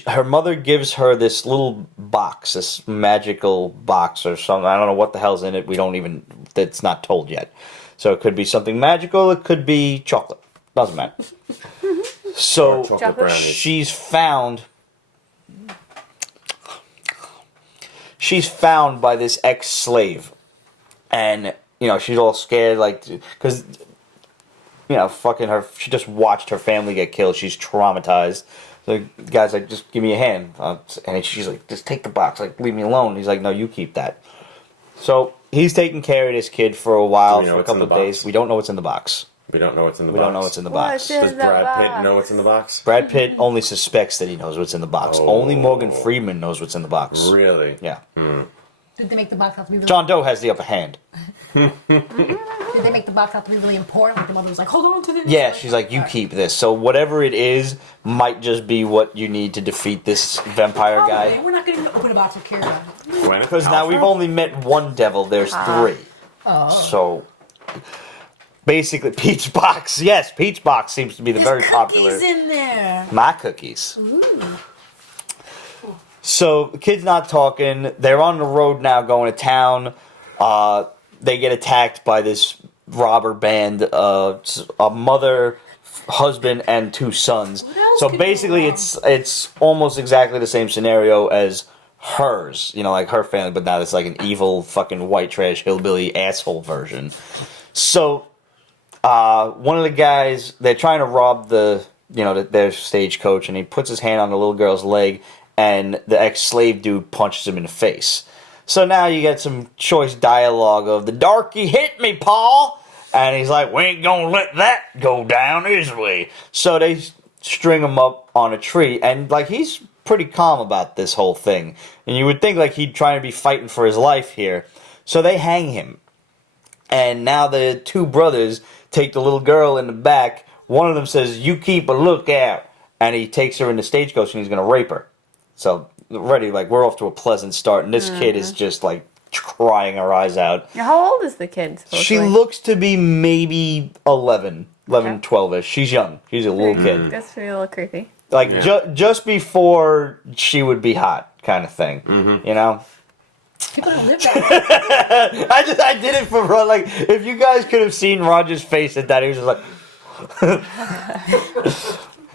her mother gives her this little box, this magical box or something. I don't know what the hell's in it. It's not told yet. So it could be something magical. It could be chocolate. Doesn't matter. So Chocolate brownies. she's found by this ex-slave. And, she's all scared, like, because, fucking her, she just watched her family get killed. She's traumatized. The guy's like, just give me a hand. And she's like, just take the box. Like, leave me alone. He's like, no, you keep that. So he's taking care of this kid for a while, Do we know for a what's in couple the of days. box? We don't know what's in the box. We don't know what's in the We box. don't know what's in the box. What's in Does the Brad Pitt box? know what's in the box? Brad Pitt only suspects that he knows what's in the box. Oh. Only Morgan Freeman knows what's in the box. Really? Yeah. Did they make the box have to be really? John Doe has the upper hand. Did they make the box have to be really important? Like the mother was like, hold on to this. Yeah, she's like, you keep this. So whatever it is might just be what you need to defeat this vampire Okay, guy. we're not going to open a box with Kira. Because now we've only met one devil. There's three. Oh. So basically, Peach Box. Yes, Peach Box seems to be the very popular. Cookies in there. My cookies. Ooh. So the kid's not talking. They're on the road now, going to town. They get attacked by this robber band. A mother, husband, and two sons. What else So could go basically, wrong? it's almost exactly the same scenario as hers. You know, like her family, but now it's like an evil fucking white trash hillbilly asshole version. So one of the guys, they're trying to rob their stagecoach, and he puts his hand on the little girl's leg, and the ex-slave dude punches him in the face. So now you get some choice dialogue of, the darky hit me, Paul! And he's like, we ain't gonna let that go down, is we? So they string him up on a tree, and like he's pretty calm about this whole thing. And you would think like he'd try to be fighting for his life here. So they hang him. And now the two brothers take the little girl in the back. One of them says, you keep a lookout. And he takes her in the stagecoach and he's going to rape her. So, already, like, we're off to a pleasant start. And this kid is just, like, crying her eyes out. How old is the kid? She looks to be maybe 11, Okay. 12-ish. She's young. She's a little kid. That's pretty a little creepy. Like, just before she would be hot kind of thing. Mm-hmm. You know? People don't live that. I did it for Rod. Like, if you guys could have seen Roger's face at that, he was just like.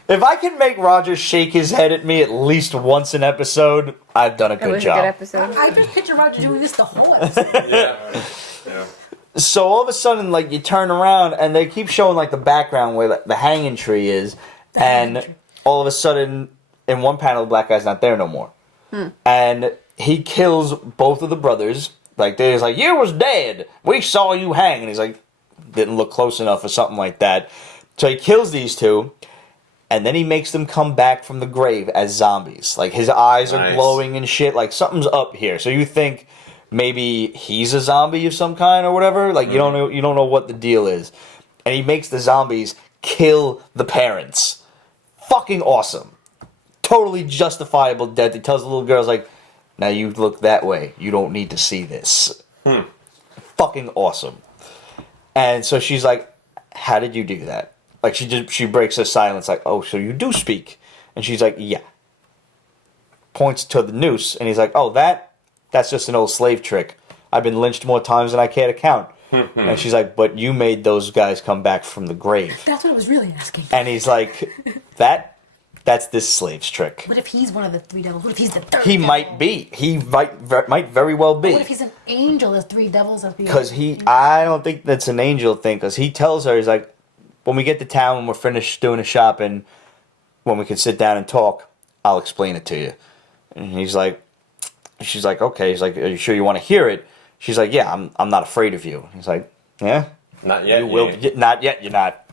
If I can make Roger shake his head at me at least once an episode, I've done a It good was job. a good episode. I just picture Roger doing this the whole episode. Yeah. So all of a sudden, like, you turn around and they keep showing like the background where the hanging tree is, hanging and tree. all of a sudden, in one panel, the black guy's not there no more, and he kills both of the brothers. Like, they're just like, you was dead. We saw you hang, and he's like, didn't look close enough or something like that. So he kills these two. And then he makes them come back from the grave as zombies. Like, his eyes are Nice. glowing and shit. Like, something's up here. So you think maybe he's a zombie of some kind or whatever. Like, you don't know what the deal is. And he makes the zombies kill the parents. Fucking awesome. Totally justifiable death. He tells the little girls, like, now you look that way. You don't need to see this. Fucking awesome. And so she's like, how did you do that? Like, she breaks her silence, like, oh, so you do speak. And she's like, yeah. Points to the noose, and he's like, oh, that's just an old slave trick. I've been lynched more times than I care to count. And she's like, but you made those guys come back from the grave. That's what I was really asking. And he's like, that's this slave's trick. What if he's one of the three devils? What if he's the third He devil? might be. He might very well be. What if he's an angel? There's three devils of the Because I don't think that's an angel thing, because he tells her, he's like, when we get to town, when we're finished doing the shopping, when we can sit down and talk, I'll explain it to you. And she's like, okay. He's like, are you sure you want to hear it? She's like, yeah, I'm not afraid of you. He's like, yeah? Not yet. You will be. Not yet, you're not.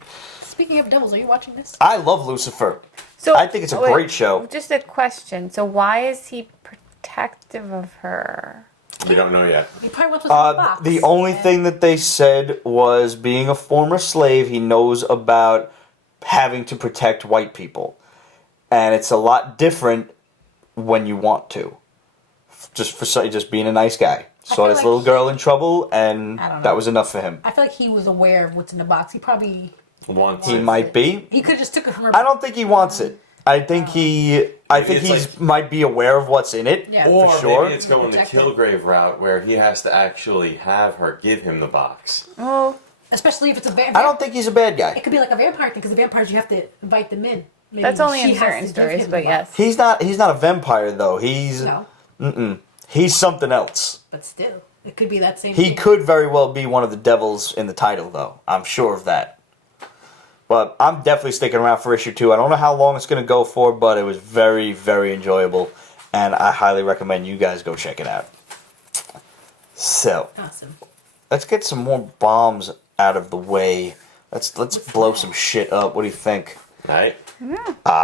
Speaking of devils, are you watching this? I love Lucifer. So I think it's a great show. Just a question. So why is he protective of her? We don't know yet. He probably wants what's in the box. The only thing that they said was, being a former slave, he knows about having to protect white people. And it's a lot different when you want to. Just being a nice guy. Saw feel this like little girl in trouble, and I don't know. that was enough for him. I feel like he was aware of what's in the box. He probably... Once. He might be. He could have just took it from her. I don't think he wants it. I think It's he's might be aware of what's in it. Yeah. Or for sure. maybe it's going the Protect him. Kilgrave route where he has to actually have her give him the box. Oh, Especially if it's a vampire. I don't think he's a bad guy. It could be like a vampire thing, because the vampires, you have to invite them in. Maybe that's only she in has certain to give stories, him but the box. yes. He's not a vampire though. He's No, he's something else. but still. It could be that same He thing. could very well be one of the devils in the title though. I'm sure of that. But I'm definitely sticking around for issue 2. I don't know how long it's going to go for, but it was very, very enjoyable. And I highly recommend you guys go check it out. So, Awesome. let's get some more bombs out of the way. Let's blow some shit up. What do you think? Right?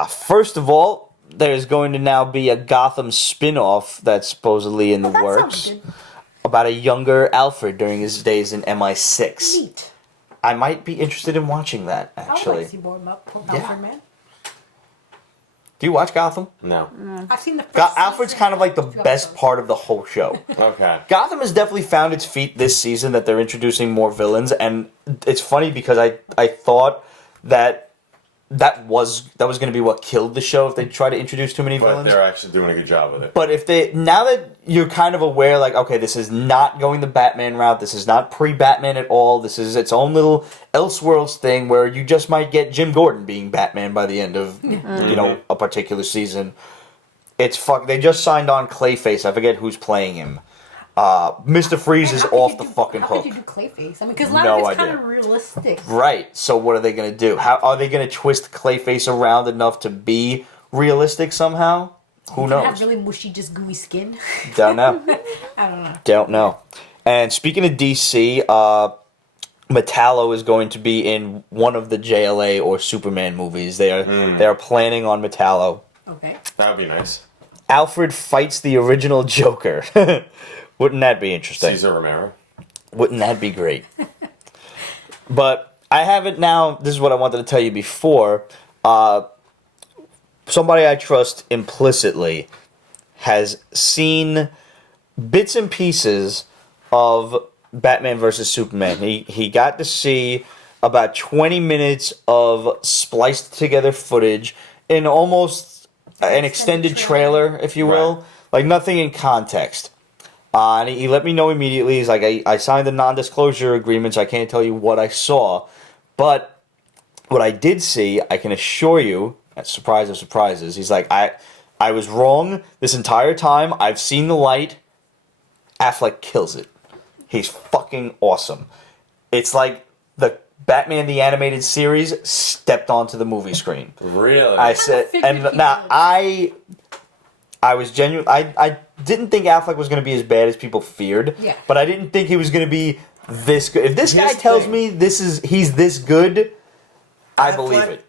First of all, there's going to now be a Gotham spin-off that's supposedly in the That works sounds good. about a younger Alfred during his days in MI6. Neat. I might be interested in watching that, I would actually. like to see more about Alfred, man. Do you watch Gotham? No. I've seen the first Alfred's season. kind of like the Few best episodes. part of the whole show. Okay. Gotham has definitely found its feet this season that they're introducing more villains, and it's funny because I thought that was going to be what killed the show if they try to introduce too many But villains. they're actually doing a good job with it. But if they, now that you're kind of aware, like, okay, this is not going the Batman route, this is not pre-Batman at all, this is its own little Elseworlds thing where you just might get Jim Gordon being Batman by the end of, you know, a particular season. They just signed on Clayface, I forget who's playing him. Mr. Freeze And is how could off you the do- fucking how hook. could you do Clayface? I mean, because a lot No of it's idea. kind of realistic. Right, so what are they going to do? How are they going to twist Clayface around enough to be realistic somehow? Who You knows? have really mushy, just gooey skin. Don't know. I don't know. Don't know. And speaking of DC, Metallo is going to be in one of the JLA or Superman movies. They are planning on Metallo. Okay. That would be nice. Alfred fights the original Joker. Wouldn't that be interesting? Cesar Romero. Wouldn't that be great? But I haven't now. This is what I wanted to tell you before. Somebody I trust implicitly has seen bits and pieces of Batman versus Superman. He got to see about 20 minutes of spliced together footage in almost an extended trailer, if you will. Right. Like nothing in context. And he let me know immediately. He's like, I signed the non-disclosure agreement, so I can't tell you what I saw. But what I did see, I can assure you, surprise of surprises, he's like, I was wrong this entire time. I've seen the light. Affleck kills it. He's fucking awesome. It's like the Batman the Animated Series stepped onto the movie screen. Really? I said, figured and he now would. I was genuine. I didn't think Affleck was going to be as bad as people feared. Yeah. But I didn't think he was going to be this good. If this guy Here's the tells thing. me he's this good, I Affleck- believe it.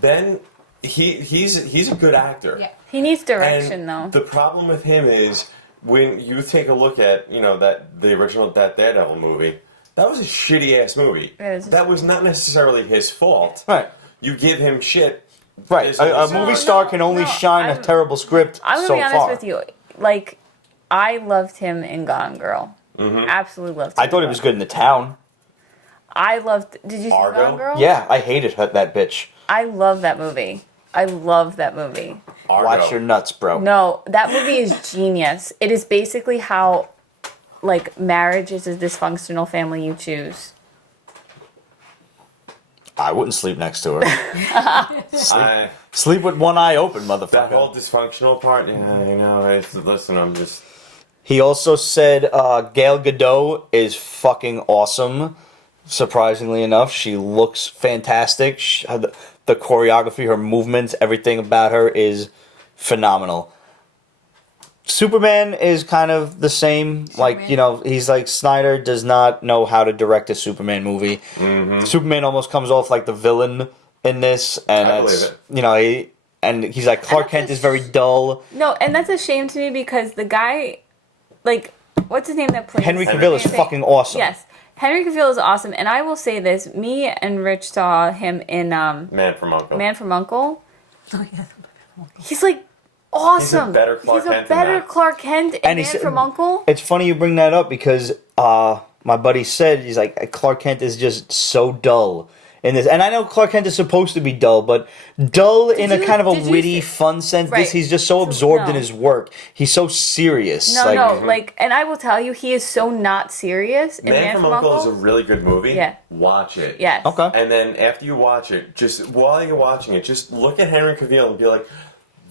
Ben, he's a good actor. Yeah. He needs direction, And though. the problem with him is when you take a look at the original Daredevil movie, that was a shitty ass movie. It is. That was not necessarily his fault. Right. You give him shit. Right. There's A always- movie No, star no, can only no, shine a I'm- terrible script I'm gonna so be honest far. with you. Like, I loved him in Gone Girl. Absolutely loved him. I thought he was good in The Town. I loved. Did you see Argo? Gone Girl? Yeah, I hated that bitch. I love that movie. I love that movie. Argo. Watch your nuts, bro. No, that movie is genius. It is basically how, like, marriage is a dysfunctional family you choose. I wouldn't sleep next to her. I- Sleep with one eye open, that motherfucker. whole dysfunctional part, listen, I'm just... He also said Gal Gadot is fucking awesome. Surprisingly enough, she looks fantastic. The choreography, her movements, everything about her is phenomenal. Superman is kind of the same. Like, he's like, Snyder does not know how to direct a Superman movie. Mm-hmm. Superman almost comes off like the villain in this. And I that's, believe it. he's like, Clark Kent is very dull. No, and that's a shame to me because the guy, like, what's his name that plays? Henry Cavill is fucking awesome. Yes. Henry Cavill is awesome, and I will say this: me and Rich saw him in Man from U.N.C.L.E. Man from U.N.C.L.E. Oh, yeah. He's like awesome. He's a better Clark Kent than better that. Clark Kent in And Man he's- from U.N.C.L.E. It's funny you bring that up because my buddy said, he's like, Clark Kent is just so dull in this. And I know Clark Kent is supposed to be dull, but dull in a you- kind of a did you witty, see- fun sense. Right. He's just so So, absorbed in no. his work. He's so serious. And I will tell you, he is so not serious in Man from U.N.C.L.E. is a U.N.C.L.E. really good movie. Yeah. Watch it. Yes. Okay. And then after you watch it, just while you're watching it, just look at Henry Cavill and be like,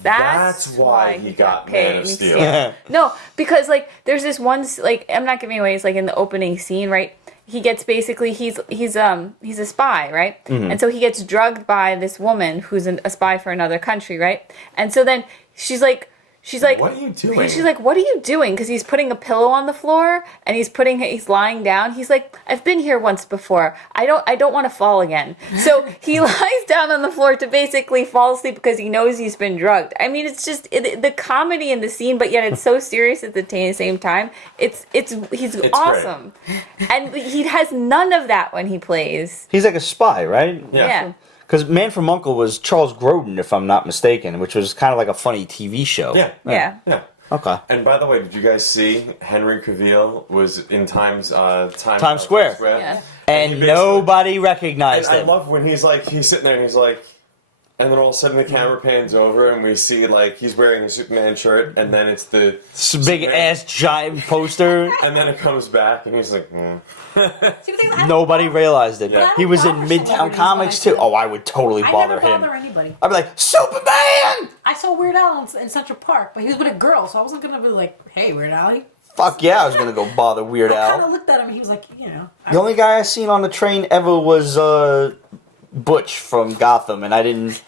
that's why he got Man of Steel. No, because like there's this one like I'm not giving away. It's like in the opening scene, right? he gets basically he's a spy, right? And so he gets drugged by this woman who's a spy for another country, right? And so then she's like, What are you doing? she's like, what are you doing? Because he's putting a pillow on the floor and he's lying down. He's like, I've been here once before. I don't want to fall again. So he lies down on the floor to basically fall asleep because he knows he's been drugged. I mean, it's just the comedy in the scene, but yet it's so serious at the same time. He's awesome, and he has none of that when he plays. He's like a spy, right? Yeah. Because Man from U.N.C.L.E. was Charles Grodin, if I'm not mistaken, which was kind of like a funny TV show. Yeah. Okay. And by the way, did you guys see Henry Cavill was in Times Square. Yeah. And he basically- nobody recognized I him. love when he's sitting there and he's like, and then all of a sudden the camera pans over and we see like he's wearing a Superman shirt, and then it's the It's a big ass giant poster. and then it comes back and he's like, See, the thing is, I Nobody don't- realized it. Yeah. He was in bother Midtown celebrities Comics when I too. see Oh, I would totally I bother never him. bother anybody. I'd be like, Superman! I saw Weird Al in Central Park, but he was with a girl, so I wasn't gonna be like, "Hey, Weird Al." Fuck yeah, I was gonna go bother Weird I kind Al. of looked at him, and he was like, The only guy I seen on the train ever was Butch from Gotham, and I didn't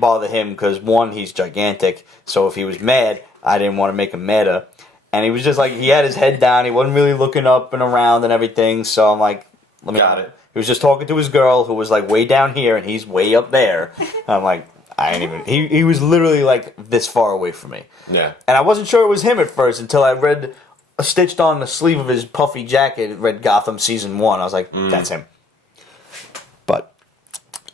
bother him because one, he's gigantic. So if he was mad, I didn't want to make him madder. And he was just like, he had his head down. He wasn't really looking up and around and everything. So I'm like, let me. Got it. He was just talking to his girl who was like way down here, and he's way up there. And I'm like, I ain't even. He was literally like this far away from me. yeah. And I wasn't sure it was him at first until I read stitched on the sleeve of his puffy jacket. It read Gotham Season 1. I was like, that's him. But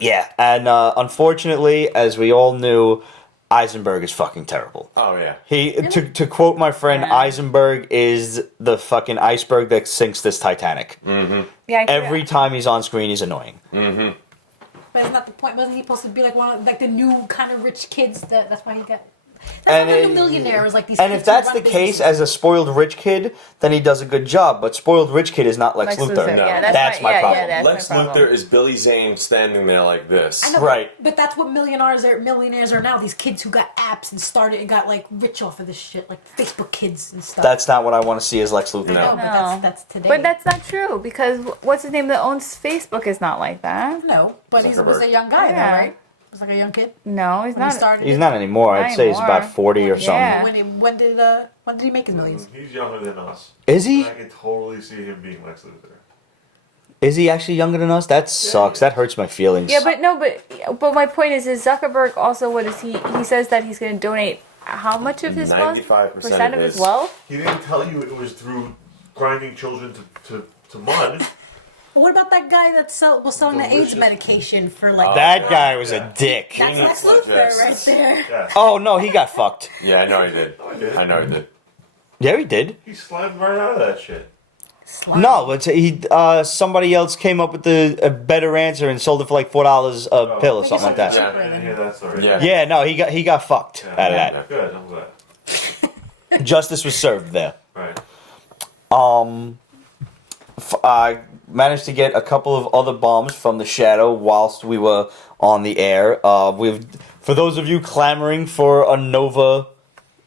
yeah, and unfortunately, as we all knew, Eisenberg is fucking terrible. Oh yeah. He to quote my friend, Yeah. Eisenberg is the fucking iceberg that sinks this Titanic. Yeah. Every time he's on screen, he's annoying. But isn't that the point? Wasn't he supposed to be like one of like the new kind of rich kids? That's why he got. And That's like it- a millionaire is like these. And kids if that's who the run case, businesses. as a spoiled rich kid, then he does a good job. But spoiled rich kid is not Lex Lex Luthor. Luthor, No. yeah, That's my problem. Yeah, that's Lex my problem. Luthor is Billy Zane standing there like this. I know, Right. But that's what millionaires are now. These kids who got apps and started and got like rich off of this shit, like Facebook kids and stuff. That's not what I want to see as Lex Luthor. I know, but No. that's today. But that's not true because what's his name that owns Facebook is not like that. no. But he was Zuckerberg. a young guy, Yeah. though, right? He was like a young kid No, he's when not. he started. He's it. not anymore. I'd Not say he's about anymore. 40 or something. Yeah. When did he make his millions? He's younger than us. Is he? I can totally see him being Lex Luthor. Is he actually younger than us? That sucks. That hurts my feelings. Yeah, but my point is Zuckerberg also what is he? He says that he's going to donate how much of his wealth? 95% of his his. wealth? He didn't tell you it was through grinding children to mud. But what about that guy that was selling the AIDS Delicious. medication for like? That guy was a dick. That's Lex Genius. Luthor right there. Yeah. Oh, no, he got fucked. Yeah, I know he did. he did. I know he did. Yeah, he did. He slammed right out of that shit. No, but somebody else came up with a better answer and sold it for like $4 a pill or something like that. Yeah. I didn't hear that story. Yeah. Yeah, no, he got fucked out of that. Good, I'm glad. Justice was served there. Right. I managed to get a couple of other bombs from the shadow whilst we were on the air. For those of you clamoring for a Nova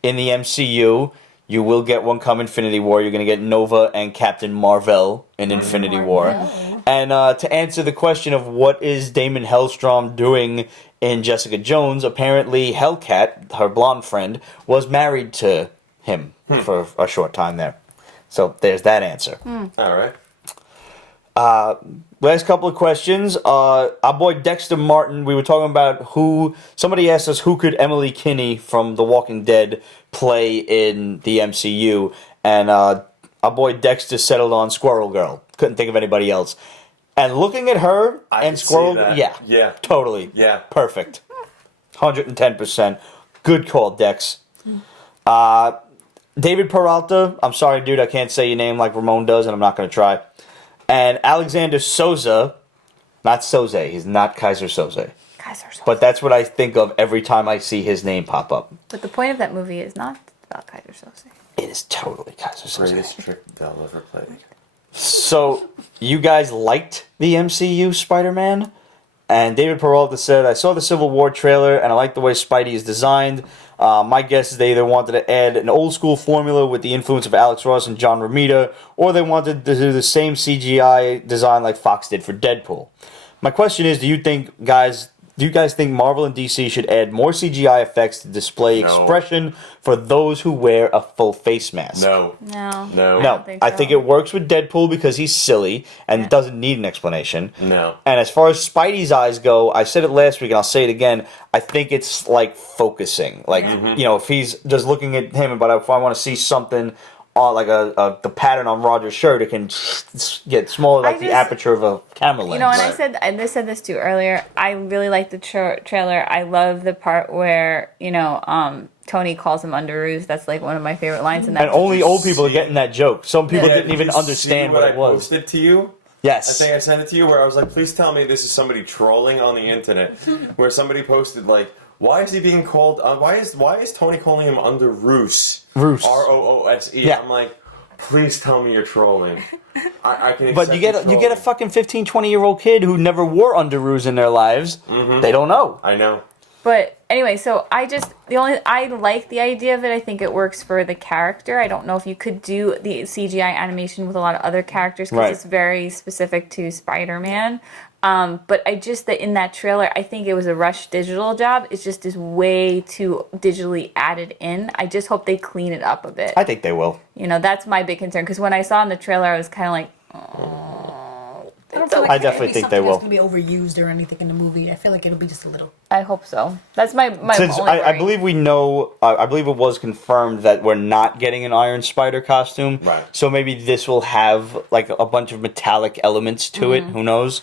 in the MCU, you will get one come Infinity War. You're going to get Nova and Captain Marvel in Infinity War. And to answer the question of what is Damon Hellstrom doing in Jessica Jones, apparently Hellcat, her blonde friend, was married to him for a short time there. So there's that answer. All right. Last couple of questions. Our boy Dexter Martin, we were talking about somebody asked us who could Emily Kinney from The Walking Dead play in the MCU, and our boy Dexter settled on Squirrel Girl. Couldn't think of anybody else. And looking at her I and could see Squirrel, that. yeah, Yeah. totally, Yeah. perfect, 110%. Good call, Dex. David Peralta, I'm sorry, dude, I can't say your name like Ramon does, and I'm not going to try. And Alexander Souza, not Soze, he's not Kaiser Soze. Guys are so. But that's what I think of every time I see his name pop up. But the point of that movie is not about Kaiser Soze. It is totally Kaiser Soze. Greatest trick they'll ever play. So, you guys liked the MCU Spider-Man? And David Peralta said, I saw the Civil War trailer and I like the way Spidey is designed. My guess is they either wanted to add an old school formula with the influence of Alex Ross and John Romita, or they wanted to do the same CGI design like Fox did for Deadpool. My question is, do you guys think Marvel and DC should add more CGI effects to display expression for those who wear a full face mask? No. No, I think it works with Deadpool because he's silly and doesn't need an explanation. No. And as far as Spidey's eyes go, I said it last week and I'll say it again. I think it's like focusing. Like, if he's just looking at him, but if I want to see something on like the pattern on Roger's shirt, it can get smaller, like the aperture of a camera lens. And I said this too earlier. I really like the trailer. I love the part where Tony calls him Underoos. That's like one of my favorite lines. And only old people are getting that joke. Some people didn't even understand what it was. I posted to you. Yes. I think I sent it to you where I was like, please tell me this is somebody trolling on the internet. Where somebody posted like, why is he being called? Why is Tony calling him Underoos? Roos. Roose. Yeah. I'm like, please tell me you're trolling. I can. But you get a fucking 15, 20-year-old kid who never wore underoos in their lives. Mm-hmm. They don't know. I know. But anyway, so I like the idea of it. I think it works for the character. I don't know if you could do the CGI animation with a lot of other characters because it's very specific to Spider-Man. But that in that trailer, I think it was a rush digital job. It's just is way too digitally added in. I just hope they clean it up a bit. I think they will. That's my big concern because when I saw in the trailer, I was kind of like, I definitely think they will. It's going to be overused or anything in the movie. I feel like it'll be just a little. I hope so. That's my Since only worry. I believe we know, I believe it was confirmed that we're not getting an Iron Spider costume. Right. So maybe this will have like a bunch of metallic elements to it. Who knows?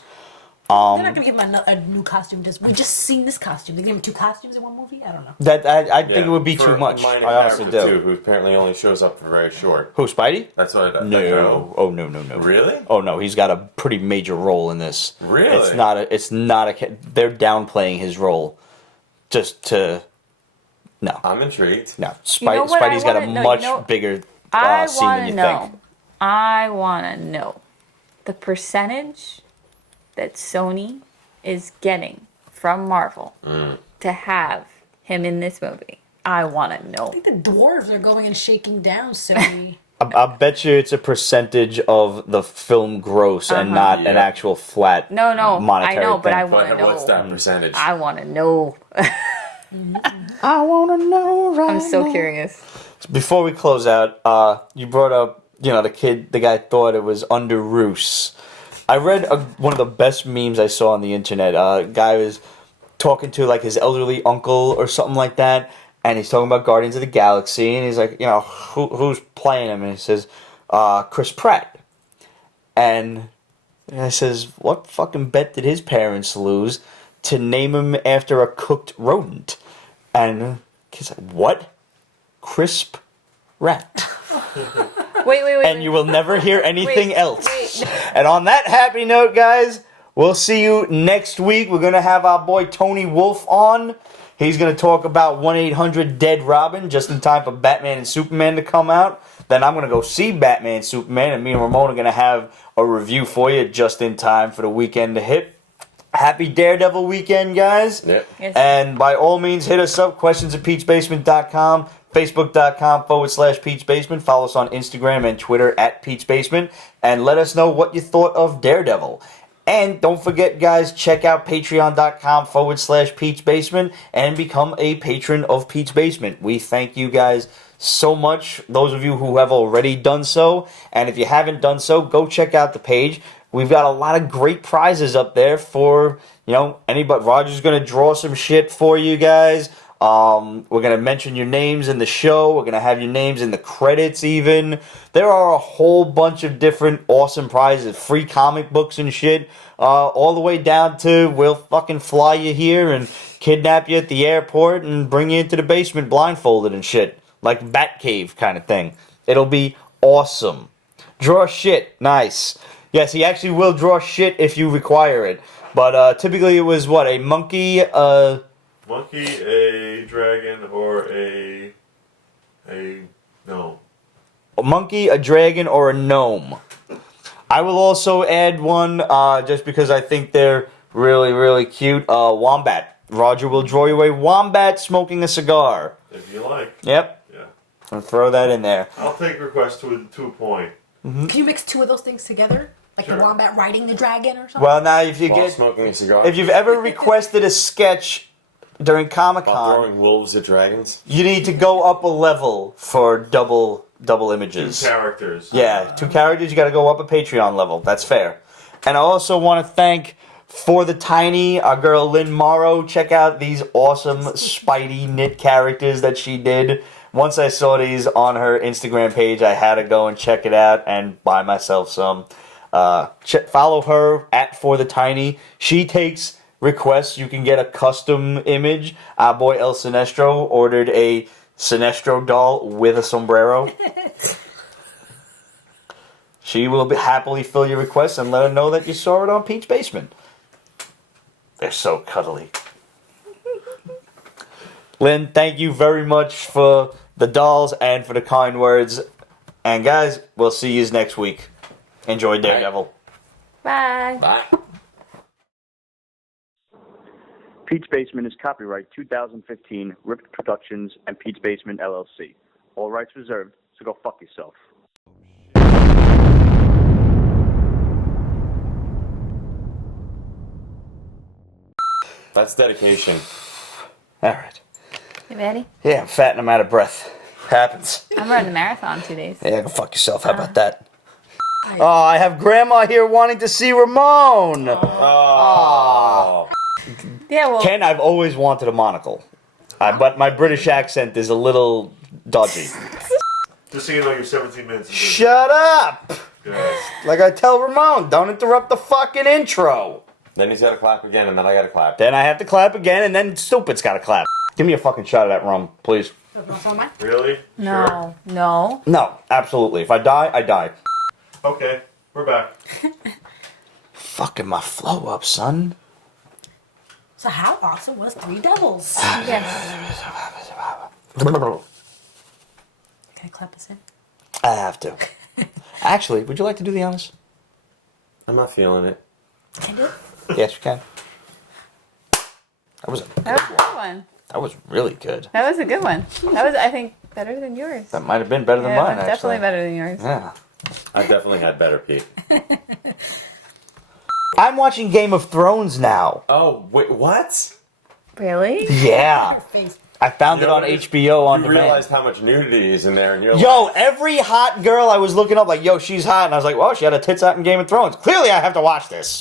They're not going to give him a new costume. We just seen this costume. They give him 2 costumes in one movie? I don't know. I think it would be too much. I honestly do. Too, who apparently only shows up for very short. Who, Spidey? That's what I No. know. Oh, no. Really? Oh, no. He's got a pretty major role in this. Really? It's not a... They're downplaying his role just to... No. I'm intrigued. No. Spidey's got a much bigger scene than you think. I want to know the percentage that Sony is getting from Marvel to have him in this movie. I want to know. I think the dwarves are going and shaking down Sony. I bet you it's a percentage of the film gross and not an actual flat monetary I know, thing. but I want to know. What's that percentage? I want to know. I want to know right I'm so now. curious. Before we close out, you brought up, the guy thought it was under Roos. I read one of the best memes I saw on the internet. A guy was talking to like his elderly uncle or something like that, and he's talking about Guardians of the Galaxy, and he's like, who's playing him? And he says, Chris Pratt. And I says, what fucking bet did his parents lose to name him after a cooked rodent? And he's like, what? Crisp Rat. Wait. And you will never hear anything else. Wait. And on that happy note, guys, we'll see you next week. We're going to have our boy Tony Wolf on. He's going to talk about 1-800 Robin just in time for Batman and Superman to come out. Then I'm going to go see Batman and Superman, and me and Ramon are going to have a review for you just in time for the weekend to hit. Happy Daredevil weekend, guys. Yep. Yes. And by all means, hit us up, questions@peachbasement.com. Facebook.com/Peach Basement. Follow us on Instagram and Twitter @Peach Basement. And let us know what you thought of Daredevil. And don't forget, guys, check out Patreon.com/Peach Basement and become a patron of Peach Basement. We thank you guys so much, those of you who have already done so. And if you haven't done so, go check out the page. We've got a lot of great prizes up there for, anybody. Roger's going to draw some shit for you guys. We're going to mention your names in the show. We're going to have your names in the credits even. There are a whole bunch of different awesome prizes. Free comic books and shit. All the way down to we'll fucking fly you here and kidnap you at the airport and bring you into the basement blindfolded and shit. Like Batcave kind of thing. It'll be awesome. Draw shit. Nice. Yes, he actually will draw shit if you require it. But typically it was what? A monkey, Monkey, a dragon, or a gnome. a monkey, a dragon, or a gnome. I will also add one, just because I think they're really, really cute. Wombat. Roger will draw you a wombat smoking a cigar. If you like. Yep. Yeah. I'll throw that in there. I'll take requests to a point. Can you mix two of those things together? Like Sure. the wombat riding the dragon or something? Well, now if you While get smoking a cigar. if you've ever requested a sketch during While Comic-Con, throwing wolves at dragons. you need to go up a level for double Two images. characters. Yeah, 2 characters, you got to go up a Patreon level. That's fair. And I also want to thank For the Tiny, our girl Lynn Morrow. Check out these awesome Spidey knit characters that she did. Once I saw these on her Instagram page, I had to go and check it out and buy myself some. Follow her at For the Tiny. She takes requests. You can get a custom image. Our boy El Sinestro ordered a Sinestro doll with a sombrero. She will happily fill your request and let her know that you saw it on Pete's Basement. They're so cuddly. Lynn, thank you very much for the dolls and for the kind words. And guys, we'll see you next week. Enjoy Daredevil. Bye. Bye. Pete's Basement is copyright 2015, Ripped Productions and Pete's Basement LLC. All rights reserved, so go fuck yourself. That's dedication. All right. You ready? Yeah, I'm fat and I'm out of breath. Happens. I'm running the marathon in 2 days. Yeah, go fuck yourself. How about that? Oh, I have Grandma here wanting to see Ramon. Oh. Yeah, well, Ken, I've always wanted a monocle. But my British accent is a little dodgy. Just so you know, you're 17 minutes into Shut up! Good. Like I tell Ramon, don't interrupt the fucking intro. Then he's got to clap again, and then I got to clap. Then I have to clap again, and then Stupid's gotta clap. Give me a fucking shot of that rum, please. Really? no, Sure. no. No, absolutely. If I die, I die. Okay, we're back. Fucking my flow up, son. So how awesome was Three Devils? Yes. Can I clap us in? I have to. Actually, would you like to do the honors? I'm not feeling it. Can I do it? Yes, you can. That was That was a good one. that was really good. That was a good one. That was, I think, better than yours. That might have been better than Yeah, mine, definitely actually. better than yours. Yeah. I definitely had better, Pete. I'm watching Game of Thrones now. Oh, wait, what? Really? Yeah. Face. I found You it know, on HBO on You demand. realized how much nudity is in there, and you're Yo, like, every hot girl I was looking up, like, yo, she's hot. And I was like, well, she had her tits out in Game of Thrones. Clearly, I have to watch this.